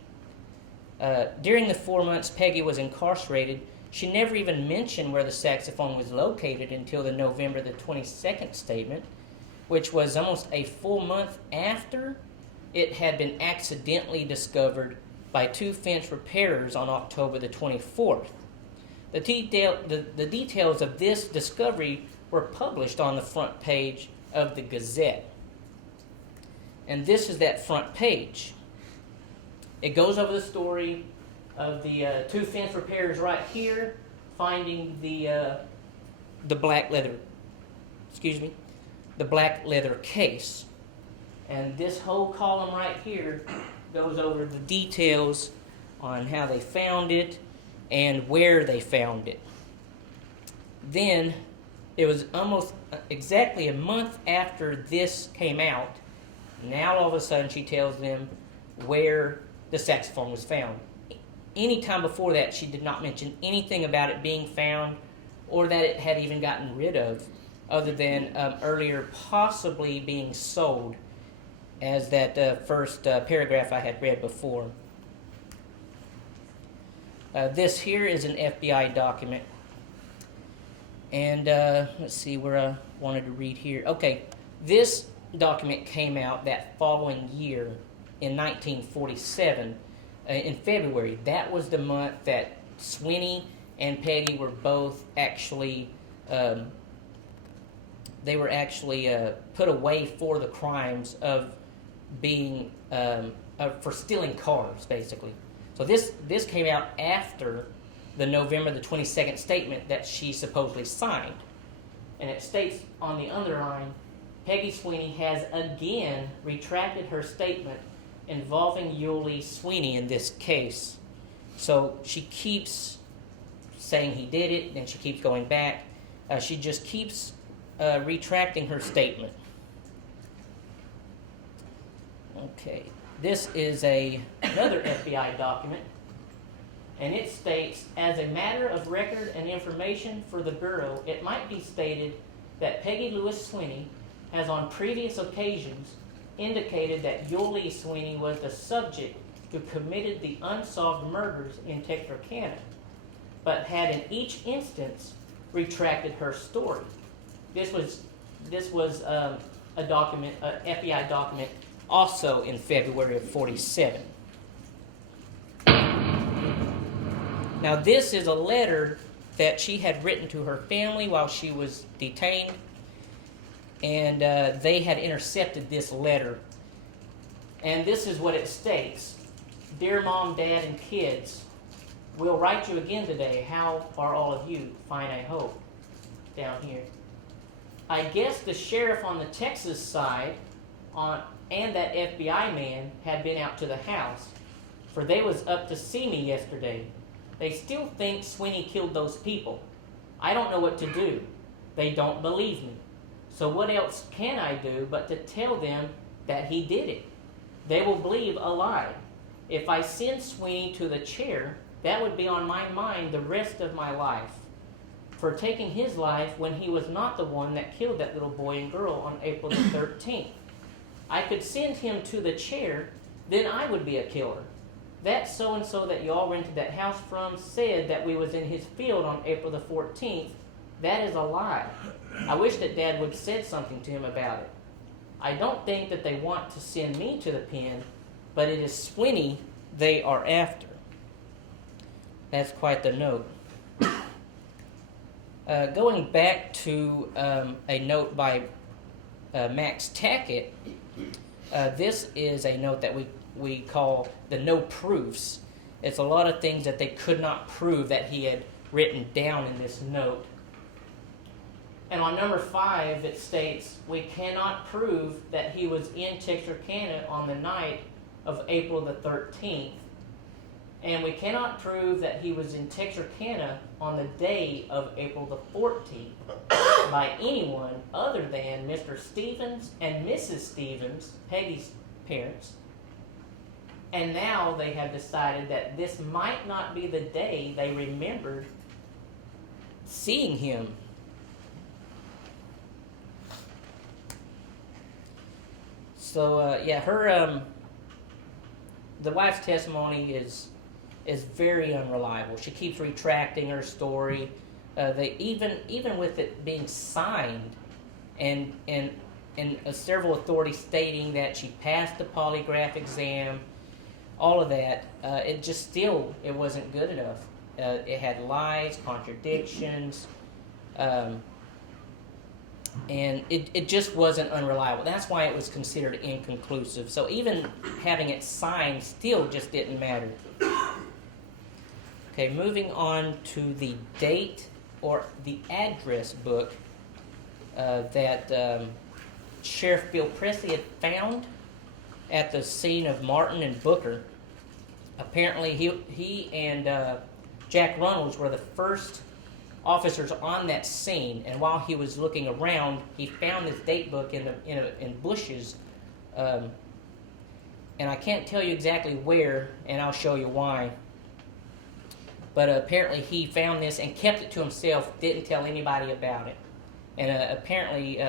During the 4 months Peggy was incarcerated, she never even mentioned where the saxophone was located until the November the 22nd statement, which was almost a full month after it had been accidentally discovered by 2 fence repairers on October the 24th. The details of this discovery were published on the front page of the Gazette. And this is that front page. It goes over the story of the 2 fence repairers right here finding the black leather case. And this whole column right here goes over the details on how they found it and where they found it. Then, it was almost exactly a month after this came out, Now all of a sudden she tells them where the saxophone was found. Any time before that, she did not mention anything about it being found or that it had even gotten rid of, other than earlier possibly being sold, as that first paragraph I had read before. This here is an FBI document. And let's see where I wanted to read here. Okay, this document came out that following year in 1947 in February. That was the month that Sweeney and Peggy were both actually put away for the crimes of being for stealing cars, basically. So this came out after the November the 22nd statement that she supposedly signed. And it states on the underline, Peggy Sweeney has again retracted her statement involving Youell Sweeney in this case. So she keeps saying he did it, then she keeps going back. She just keeps retracting her statement. Okay, this is another FBI document. And it states, as a matter of record and information for the Bureau, it might be stated that Peggy Lewis Sweeney has on previous occasions indicated that Youell Sweeney was the subject who committed the unsolved murders in Texarkana, but had in each instance retracted her story. This was a document, an FBI document, also in February of 47. Now, this is a letter that she had written to her family while she was detained, and they had intercepted this letter. And this is what it states. Dear Mom, Dad, and kids, we'll write you again today. How are all of you? Fine, I hope. Down here. I guess the sheriff on the Texas side and that FBI man had been out to the house, for they was up to see me yesterday. They still think Sweeney killed those people. I don't know what to do. They don't believe me. So what else can I do but to tell them that he did it? They will believe a lie. If I send Sweeney to the chair, that would be on my mind the rest of my life, for taking his life when he was not the one that killed that little boy and girl on April the 13th. I could send him to the chair, then I would be a killer. That so-and-so that you all rented that house from said that we was in his field on April the 14th. That is a lie. I wish that Dad would have said something to him about it. I don't think that they want to send me to the pen, but it is Sweeney they are after. That's quite the note. Going back to a note by Max Tackett, this is a note that we call the no proofs. It's a lot of things that they could not prove that he had written down in this note. And on number 5, it states, we cannot prove that he was in Texarkana on the night of April the 13th. And we cannot prove that he was in Texarkana on the day of April the 14th by anyone other than Mr. Stevens and Mrs. Stevens, Peggy's parents. And now they have decided that this might not be the day they remembered seeing him. So the wife's testimony is very unreliable. She keeps retracting her story. They even with it being signed, and several authorities stating that she passed the polygraph exam. All of that, it wasn't good enough. It had lies, contradictions, and it just wasn't unreliable. That's why it was considered inconclusive. So even having it signed still just didn't matter. Okay, moving on to the date or the address book that Sheriff Bill Presley had found at the scene of Martin and Booker. Apparently, he and Jack Runnels were the first officers on that scene, and while he was looking around, he found this date book in bushes And I can't tell you exactly where, and I'll show you why. But apparently he found this and kept it to himself, didn't tell anybody about it. And apparently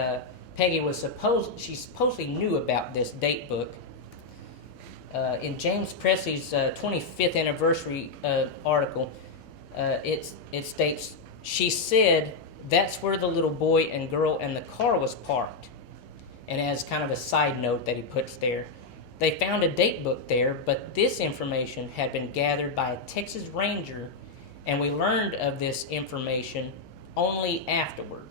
Peggy supposedly knew about this date book. In James Presley's 25th anniversary article, it states, she said that's where the little boy and girl and the car was parked. And as kind of a side note that he puts there, they found a date book there, but this information had been gathered by a Texas Ranger, and we learned of this information only afterward.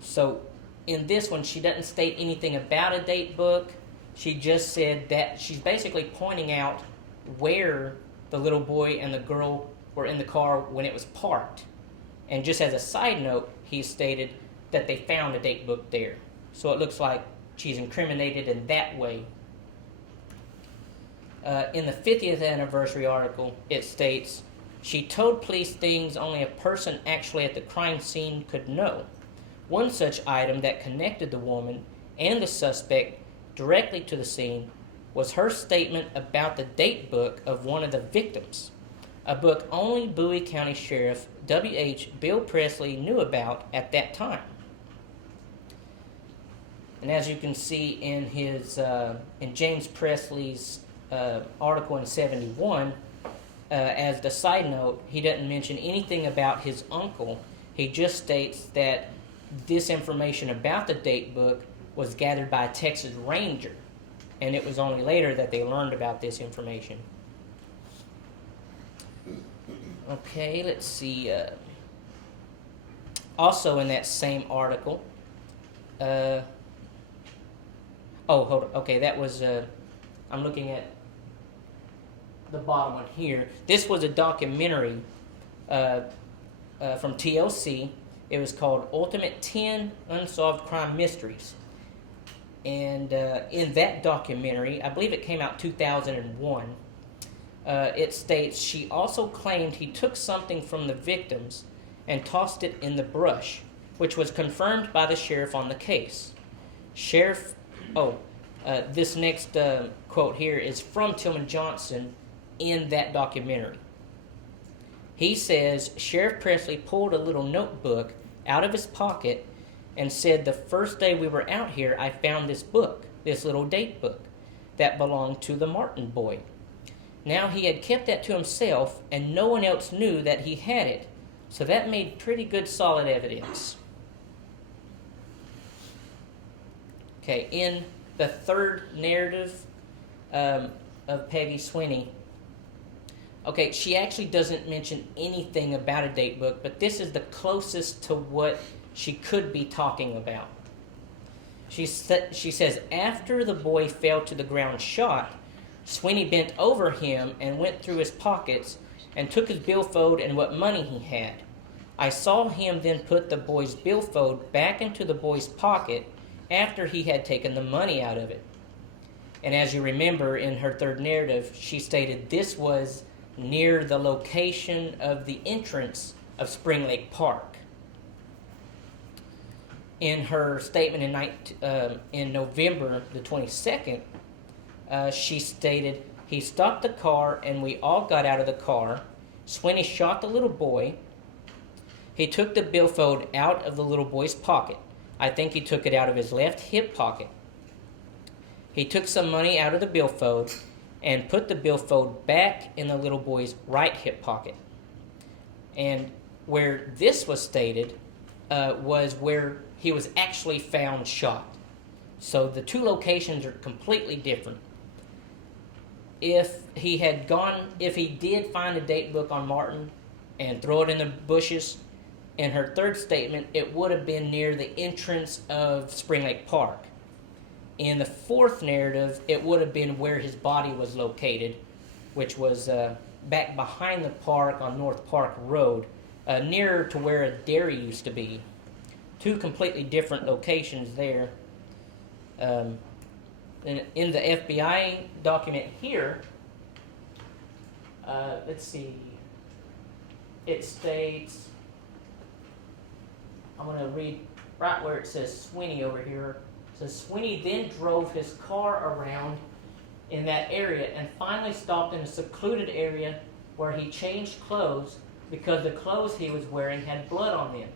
So in this one, she doesn't state anything about a date book. She just said that she's basically pointing out where the little boy and the girl were in the car when it was parked. And just as a side note, he stated that they found a date book there. So it looks like she's incriminated in that way. In the 50th anniversary article, it states, she told police things only a person actually at the crime scene could know. One such item that connected the woman and the suspect directly to the scene was her statement about the date book of one of the victims, a book only Bowie County Sheriff W.H. Bill Presley knew about at that time. And as you can see in in James Presley's article in 71, as the side note, he doesn't mention anything about his uncle. He just states that this information about the date book was gathered by a Texas Ranger, and it was only later that they learned about this information. Okay, let's see. Also in that same article, hold on. Okay, that was, I'm looking at the bottom one here. This was a documentary from TLC. It was called Ultimate 10 Unsolved Crime Mysteries. And in that documentary, I believe it came out 2001, it states she also claimed he took something from the victims and tossed it in the brush, which was confirmed by the sheriff on the case. This next quote here is from Tillman Johnson in that documentary. He says, Sheriff Presley pulled a little notebook out of his pocket and said, the first day we were out here, I found this book, this little date book, that belonged to the Martin boy. Now he had kept that to himself, and no one else knew that he had it, so that made pretty good solid evidence. Okay, in the third narrative of Peggy Sweeney, okay, she actually doesn't mention anything about a date book, but this is the closest to what she could be talking about. She says, after the boy fell to the ground shot, Sweeney bent over him and went through his pockets and took his billfold and what money he had. I saw him then put the boy's billfold back into the boy's pocket after he had taken the money out of it. And as you remember in her third narrative, she stated this was near the location of the entrance of Spring Lake Park. In her statement in November the 22nd, she stated, he stopped the car and we all got out of the car. Sweeney shot the little boy. He took the billfold out of the little boy's pocket. I think he took it out of his left hip pocket. He took some money out of the billfold and put the billfold back in the little boy's right hip pocket. And where this was stated was where he was actually found shot. So the two locations are completely different. If he did find a date book on Martin and throw it in the bushes, in her third statement, it would have been near the entrance of Spring Lake Park. In the fourth narrative, it would have been where his body was located, which was back behind the park on North Park Road, nearer to where a dairy used to be. Two completely different locations there. In the FBI document here, let's see, it states, I'm going to read right where it says Sweeney over here, So Sweeney then drove his car around in that area and finally stopped in a secluded area where he changed clothes because the clothes he was wearing had blood on them.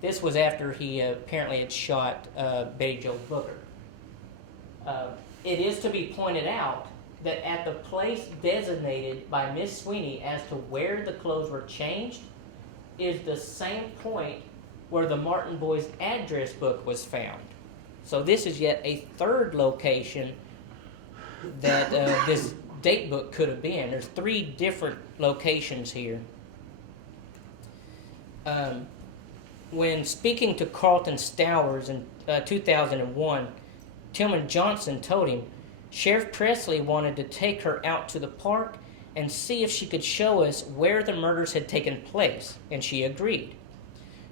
This was after he apparently had shot Betty Jo Booker. It is to be pointed out that at the place designated by Miss Sweeney as to where the clothes were changed is the same point where the Martin boys' address book was found. So this is yet a third location that this date book could have been. There's 3 different locations here. When speaking to Carlton Stowers in 2001, Tillman Johnson told him Sheriff Presley wanted to take her out to the park and see if she could show us where the murders had taken place, and she agreed.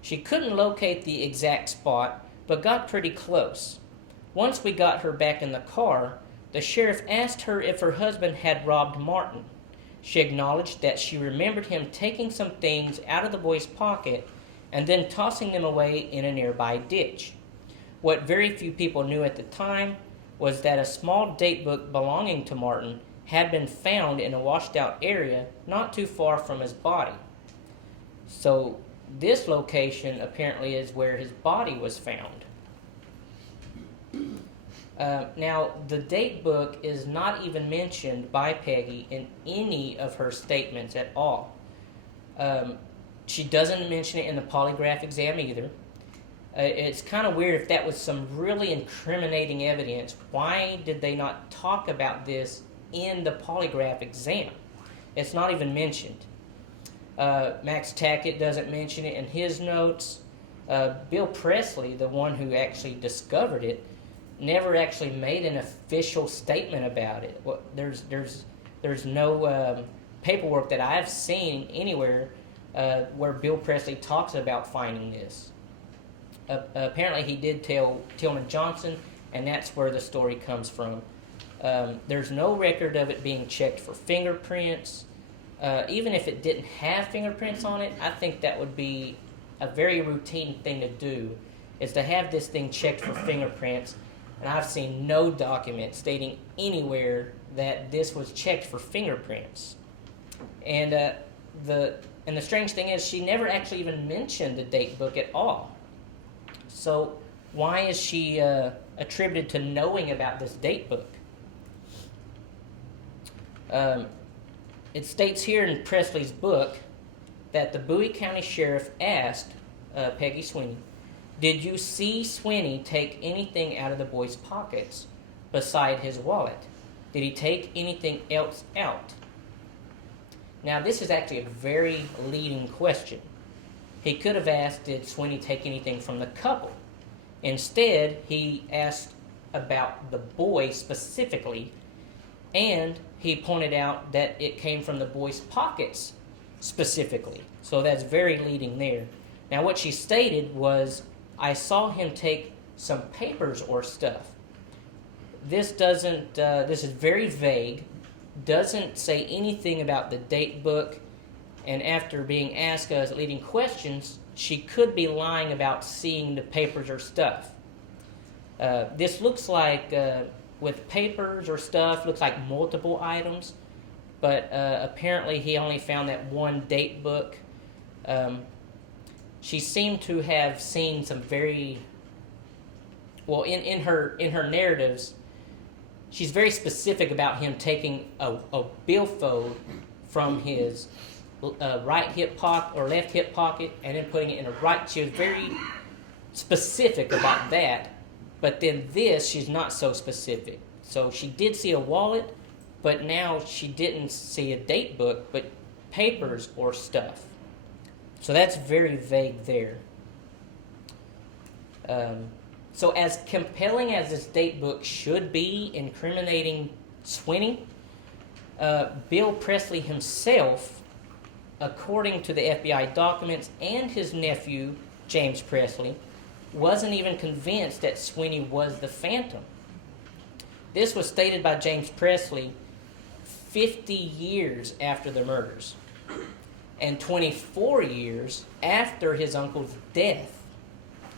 She couldn't locate the exact spot, but got pretty close. Once we got her back in the car, the sheriff asked her if her husband had robbed Martin. She acknowledged that she remembered him taking some things out of the boy's pocket and then tossing them away in a nearby ditch. What very few people knew at the time was that a small date book belonging to Martin had been found in a washed-out area not too far from his body. So this location apparently is where his body was found. Now, the date book is not even mentioned by Peggy in any of her statements at all. She doesn't mention it in the polygraph exam either. It's kind of weird if that was some really incriminating evidence. Why did they not talk about this in the polygraph exam? It's not even mentioned. Max Tackett doesn't mention it in his notes. Bill Presley, the one who actually discovered it, never actually made an official statement about it. Well, there's no paperwork that I've seen anywhere where Bill Presley talks about finding this. Apparently he did tell Tillman Johnson, and that's where the story comes from. There's no record of it being checked for fingerprints. Even if it didn't have fingerprints on it, I think that would be a very routine thing to do, is to have this thing checked for fingerprints. And I've seen no document stating anywhere that this was checked for fingerprints. And the strange thing is, she never actually even mentioned the date book at all. So why is she attributed to knowing about this date book? It states here in Presley's book that the Bowie County Sheriff asked Peggy Sweeney, "Did you see Sweeney take anything out of the boy's pockets beside his wallet? Did he take anything else out?" Now, this is actually a very leading question. He could have asked, did Sweeney take anything from the couple? Instead, he asked about the boy specifically, and he pointed out that it came from the boy's pockets specifically. So that's very leading there. Now, what she stated was, "I saw him take some papers or stuff." This is very vague, doesn't say anything about the date book, and after being asked leading questions, she could be lying about seeing the papers or stuff. This looks like, with papers or stuff, looks like multiple items, but apparently he only found that one date book. She seemed to have seen some very, well, in her narratives, she's very specific about him taking a billfold from his right hip pocket or left hip pocket and then putting it in a right. She was very specific about that, but then this, she's not so specific. So she did see a wallet, but now she didn't see a date book, but papers or stuff. So that's very vague there. So as compelling as this date book should be incriminating Sweeney, Bill Presley himself, according to the FBI documents, and his nephew, James Presley, wasn't even convinced that Sweeney was the Phantom. This was stated by James Presley 50 years after the murders and 24 years after his uncle's death.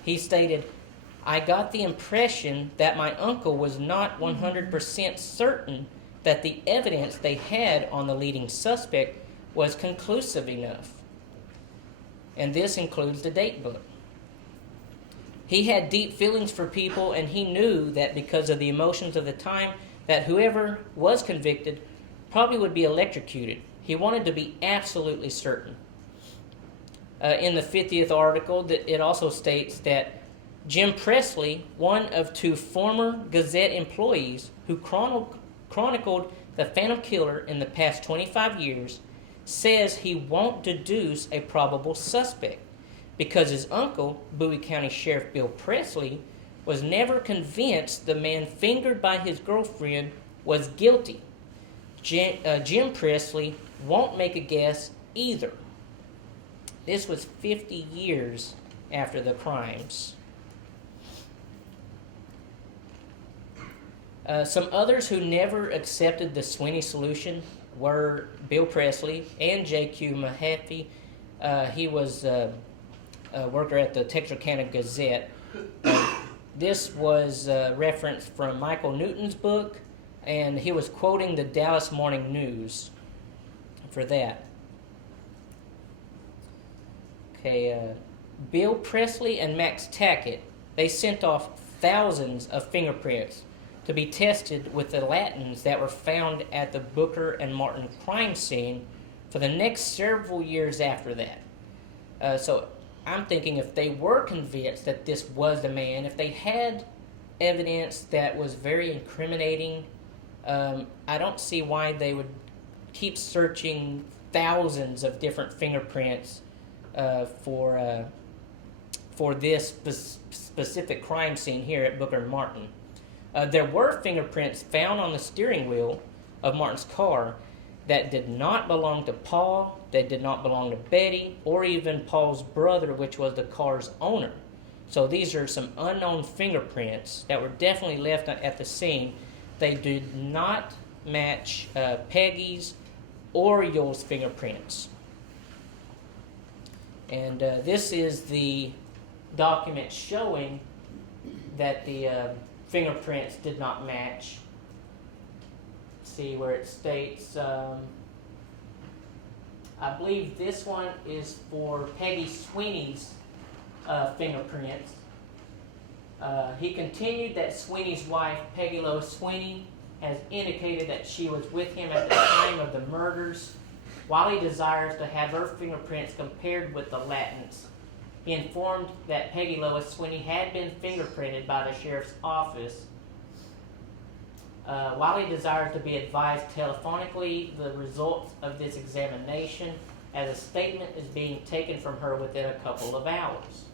He stated, I got the impression that my uncle was not 100% certain that the evidence they had on the leading suspect was conclusive enough. And this includes the date book. He had deep feelings for people, and he knew that because of the emotions of the time, that whoever was convicted probably would be electrocuted. He wanted to be absolutely certain. In the 50th article, it also states that Jim Presley, one of two former Gazette employees who chronicled the Phantom Killer in the past 25 years, says he won't deduce a probable suspect because his uncle, Bowie County Sheriff Bill Presley, was never convinced the man fingered by his girlfriend was guilty. Jim Presley won't make a guess either. This was 50 years after the crimes. Some others who never accepted the Sweeney solution were Bill Presley and J.Q. Mahaffey. He was a worker at the Texarkana Gazette. This was referenced from Michael Newton's book, and he was quoting the Dallas Morning News for that. Okay, Bill Presley and Max Tackett, they sent off thousands of fingerprints to be tested with the Latins that were found at the Booker and Martin crime scene for the next several years after that. So I'm thinking if they were convinced that this was the man, if they had evidence that was very incriminating, I don't see why they would keep searching thousands of different fingerprints for this specific crime scene here at Booker and Martin. There were fingerprints found on the steering wheel of Martin's car that did not belong to Paul, they did not belong to Betty, or even Paul's brother, which was the car's owner. So these are some unknown fingerprints that were definitely left at the scene. They did not match Peggy's or Youell's fingerprints. And this is the document showing that the fingerprints did not match. See where it states, I believe this one is for Peggy Sweeney's fingerprints. He continued that Sweeney's wife, Peggy Lois Sweeney, has indicated that she was with him at the time of the murders. While he desires to have her fingerprints compared with the Latins, he informed that Peggy Lois Sweeney had been fingerprinted by the sheriff's office. While he desires to be advised telephonically the results of this examination, as a statement is being taken from her within a couple of hours.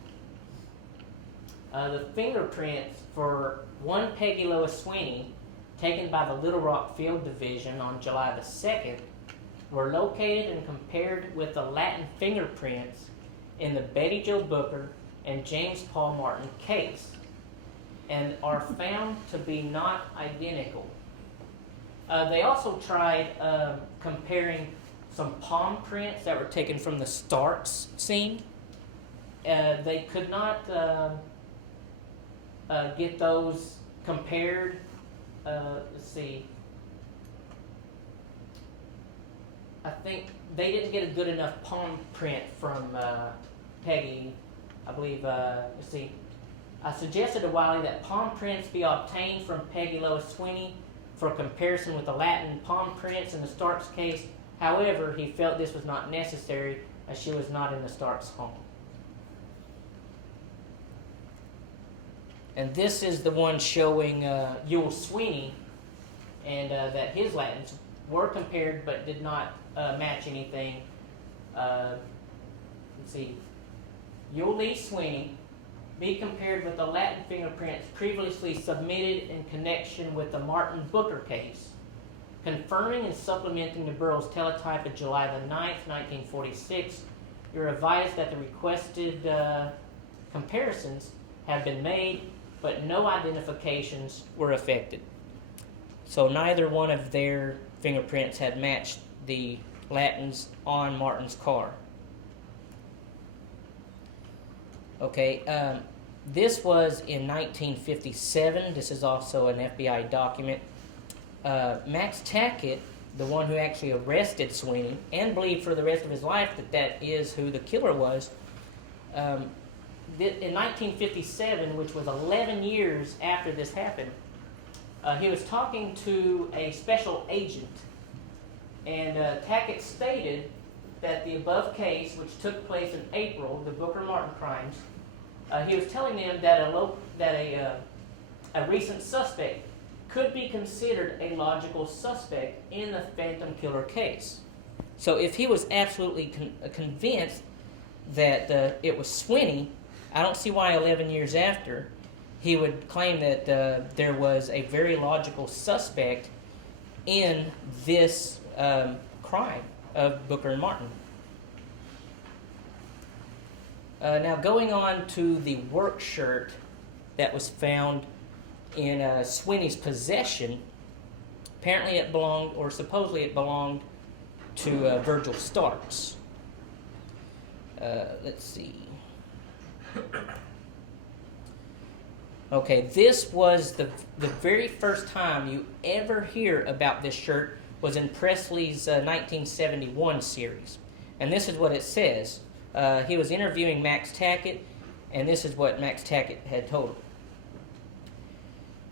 The fingerprints for one Peggy Lois Sweeney, taken by the Little Rock Field Division on July the 2nd, were located and compared with the Latin fingerprints in the Betty Jo Booker and James Paul Martin case, and are found to be not identical. They also tried comparing some palm prints that were taken from the Starks scene. They could not get those compared. Let's see. I think they didn't get a good enough palm print from Peggy. I believe, let's see. I suggested to Wiley that palm prints be obtained from Peggy Lois Sweeney for comparison with the Latin palm prints in the Starks case. However, he felt this was not necessary as she was not in the Starks home. And this is the one showing Youell Sweeney, and that his Latins were compared but did not match anything. Let's see. Youell Lee Sweeney be compared with the Latin fingerprints previously submitted in connection with the Martin Booker case, confirming and supplementing the Bureau's teletype of July the 9th, 1946. You're advised that the requested comparisons have been made, but no identifications were affected. So neither one of their fingerprints had matched the Latins on Martin's car. Okay, This was in 1957. This is also an FBI document. Max Tackett, the one who actually arrested Sweeney and believed for the rest of his life that that is who the killer was, in 1957, which was 11 years after this happened, he was talking to a special agent, and Tackett stated that the above case, which took place in April, the Booker Martin crimes, he was telling them that a recent suspect could be considered a logical suspect in the Phantom Killer case. So if he was absolutely convinced that it was Sweeney, I don't see why 11 years after he would claim that there was a very logical suspect in this crime of Booker and Martin. Now going on to the work shirt that was found in Sweeney's possession. Apparently it belonged, or supposedly it belonged, to Virgil Starks. Let's see. Okay, this was the very first time you ever hear about this shirt was in Presley's 1971 series. And this is what it says. He was interviewing Max Tackett, and this is what Max Tackett had told him.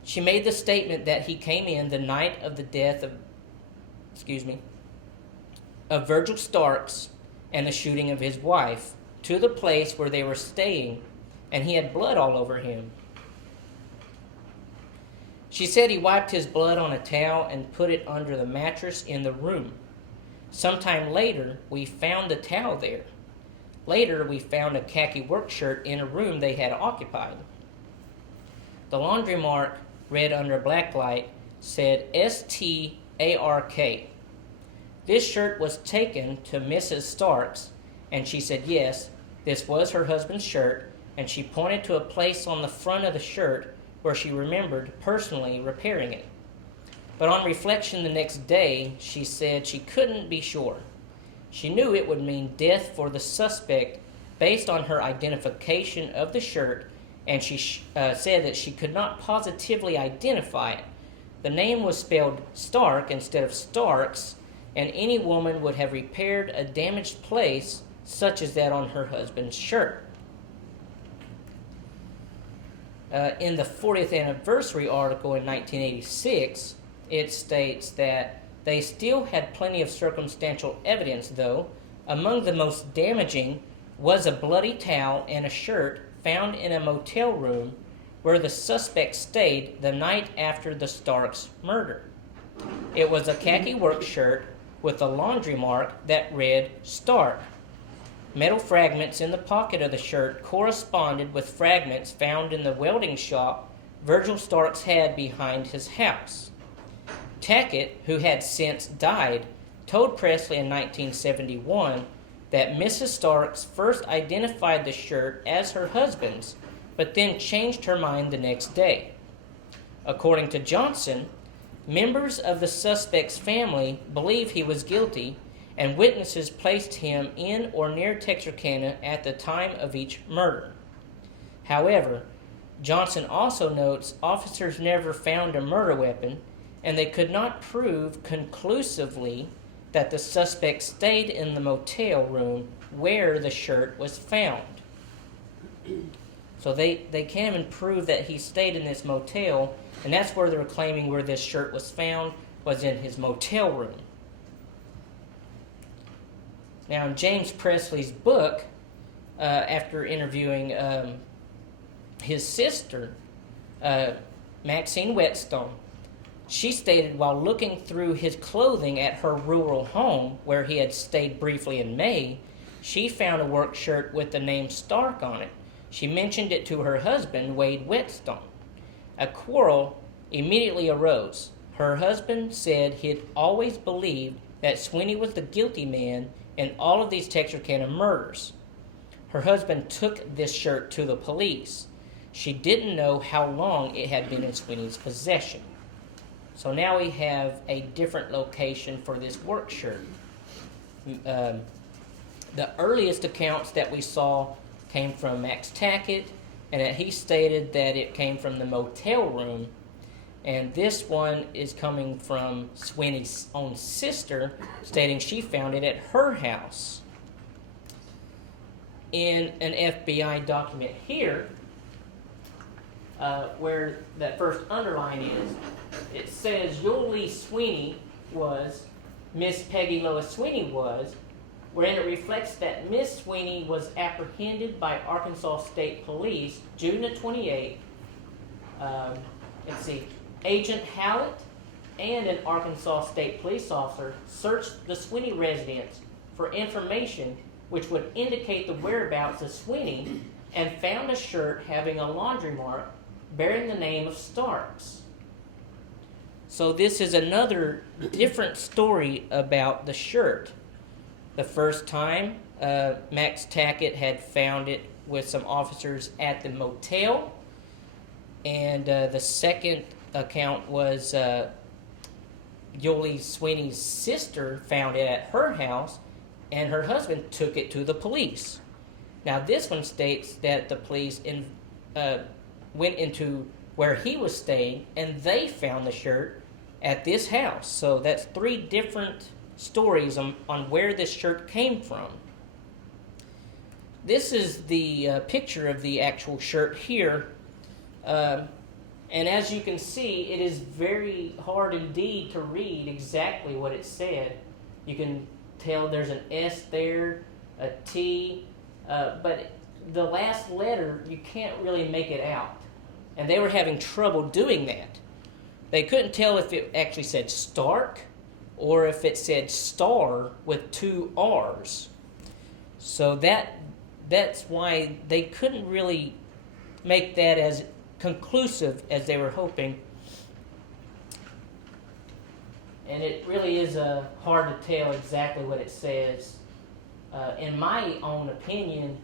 She made the statement that he came in the night of the death of Virgil Starks and the shooting of his wife to the place where they were staying, and he had blood all over him. She said he wiped his blood on a towel and put it under the mattress in the room. Sometime later, we found the towel there. Later, we found a khaki work shirt in a room they had occupied. The laundry mark, read under black light, said S-T-A-R-K. This shirt was taken to Mrs. Starks, and she said yes, this was her husband's shirt, and she pointed to a place on the front of the shirt where she remembered personally repairing it. But on reflection the next day, she said she couldn't be sure. She knew it would mean death for the suspect based on her identification of the shirt, and she said that she could not positively identify it. The name was spelled Stark instead of Starks, and any woman would have repaired a damaged place such as that on her husband's shirt. In the 40th anniversary article in 1986, it states that they still had plenty of circumstantial evidence, though. Among the most damaging was a bloody towel and a shirt found in a motel room where the suspect stayed the night after the Starks murder. It was a khaki work shirt with a laundry mark that read Stark. Metal fragments in the pocket of the shirt corresponded with fragments found in the welding shop Virgil Starks had behind his house. Tackett, who had since died, told Presley in 1971 that Mrs. Starks first identified the shirt as her husband's, but then changed her mind the next day. According to Johnson, members of the suspect's family believe he was guilty, and witnesses placed him in or near Texarkana at the time of each murder. However, Johnson also notes officers never found a murder weapon, and they could not prove conclusively that the suspect stayed in the motel room where the shirt was found. So they can't even prove that he stayed in this motel, and that's where they're claiming where this shirt was found, was in his motel room. Now, in James Presley's book, after interviewing his sister, Maxine Whetstone, she stated while looking through his clothing at her rural home, where he had stayed briefly in May, she found a work shirt with the name Stark on it. She mentioned it to her husband, Wade Whetstone. A quarrel immediately arose. Her husband said he had always believed that Sweeney was the guilty man in all of these Texarkana murders. Her husband took this shirt to the police. She didn't know how long it had been in Sweeney's possession. So now we have a different location for this work shirt. The earliest accounts that we saw came from Max Tackett and that he stated that it came from the motel room. And this one is coming from Sweeney's own sister, stating she found it at her house. In an FBI document here, where that first underline is, it says Youell Sweeney was, Miss Peggy Lois Sweeney was, wherein it reflects that Miss Sweeney was apprehended by Arkansas State Police June the 28th. Agent Hallett and an Arkansas State police officer searched the Sweeney residence for information which would indicate the whereabouts of Sweeney, and found a shirt having a laundry mark bearing the name of Starks. So this is another different story about the shirt. The first time, Max Tackett had found it with some officers at the motel, and the second account was Youell Sweeney's sister found it at her house, and her husband took it to the police. Now this one states that the police went into where he was staying, and they found the shirt at this house. So that's three different stories on where this shirt came from. This is the picture of the actual shirt here. And as you can see, it is very hard indeed to read exactly what it said. You can tell there's an S there, a T, but the last letter, you can't really make it out. And they were having trouble doing that. They couldn't tell if it actually said Stark or if it said Star with two R's. So that's why they couldn't really make that as conclusive as they were hoping. And it really is hard to tell exactly what it says. In my own opinion,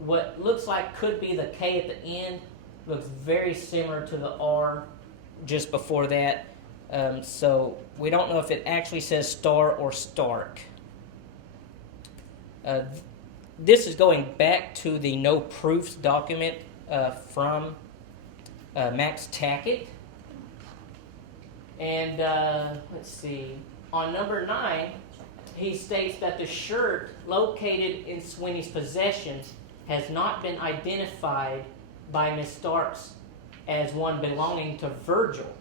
what looks like could be the K at the end looks very similar to the R just before that. So we don't know if it actually says Star or Stark. This is going back to the no proofs document from Max Tackett. And let's see, on number 9, he states that the shirt located in Sweeney's possession has not been identified by Miss Starks as one belonging to Virgil.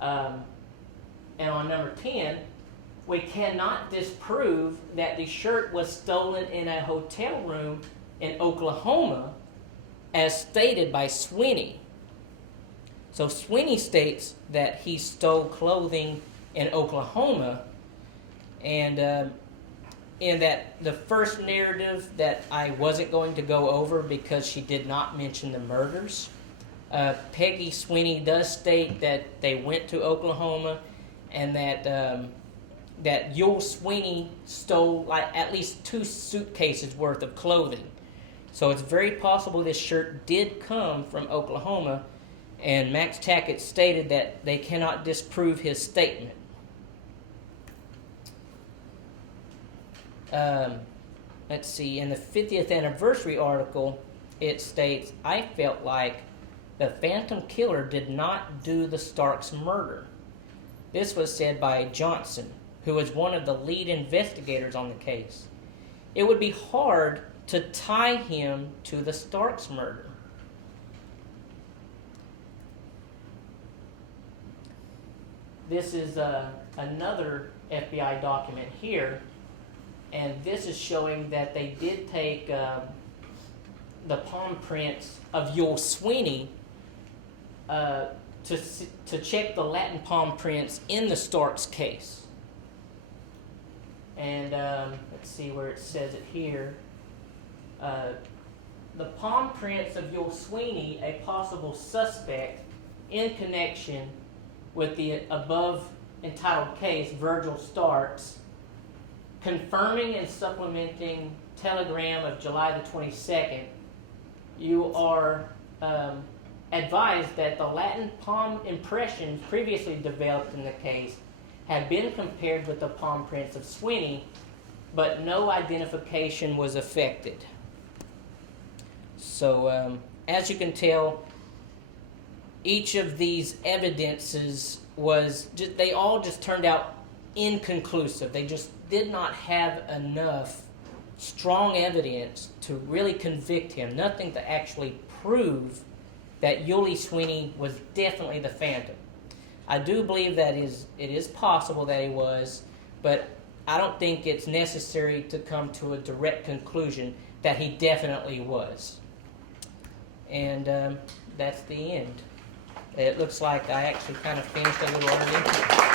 And on number 10, we cannot disprove that the shirt was stolen in a hotel room in Oklahoma, as stated by Sweeney. So Sweeney states that he stole clothing in Oklahoma, and in that the first narrative that I wasn't going to go over because she did not mention the murders, Peggy Sweeney does state that they went to Oklahoma, and that Youell Sweeney stole like at least 2 suitcases worth of clothing. So it's very possible this shirt did come from Oklahoma, and Max Tackett stated that they cannot disprove his statement. Let's see, in the 50th anniversary article, it states, I felt like the Phantom Killer did not do the Starks murder. This was said by Johnson, who was one of the lead investigators on the case. It would be hard to tie him to the Starks murder. This is another FBI document here, and this is showing that they did take the palm prints of Youell Sweeney to check the Latin palm prints in the Starks case. And let's see where it says it here. The palm prints of Youell Sweeney, a possible suspect in connection with the above entitled case, Virgil Starks, confirming and supplementing telegram of July the 22nd, you are advised that the Latin palm impressions previously developed in the case had been compared with the palm prints of Sweeney, but no identification was effected. So, as you can tell, each of these evidences they all just turned out inconclusive. They just did not have enough strong evidence to really convict him. Nothing to actually prove that Youell Sweeney was definitely the Phantom. I do believe that it is possible that he was, but I don't think it's necessary to come to a direct conclusion that he definitely was. And that's the end. It looks like I actually kind of finished a little early.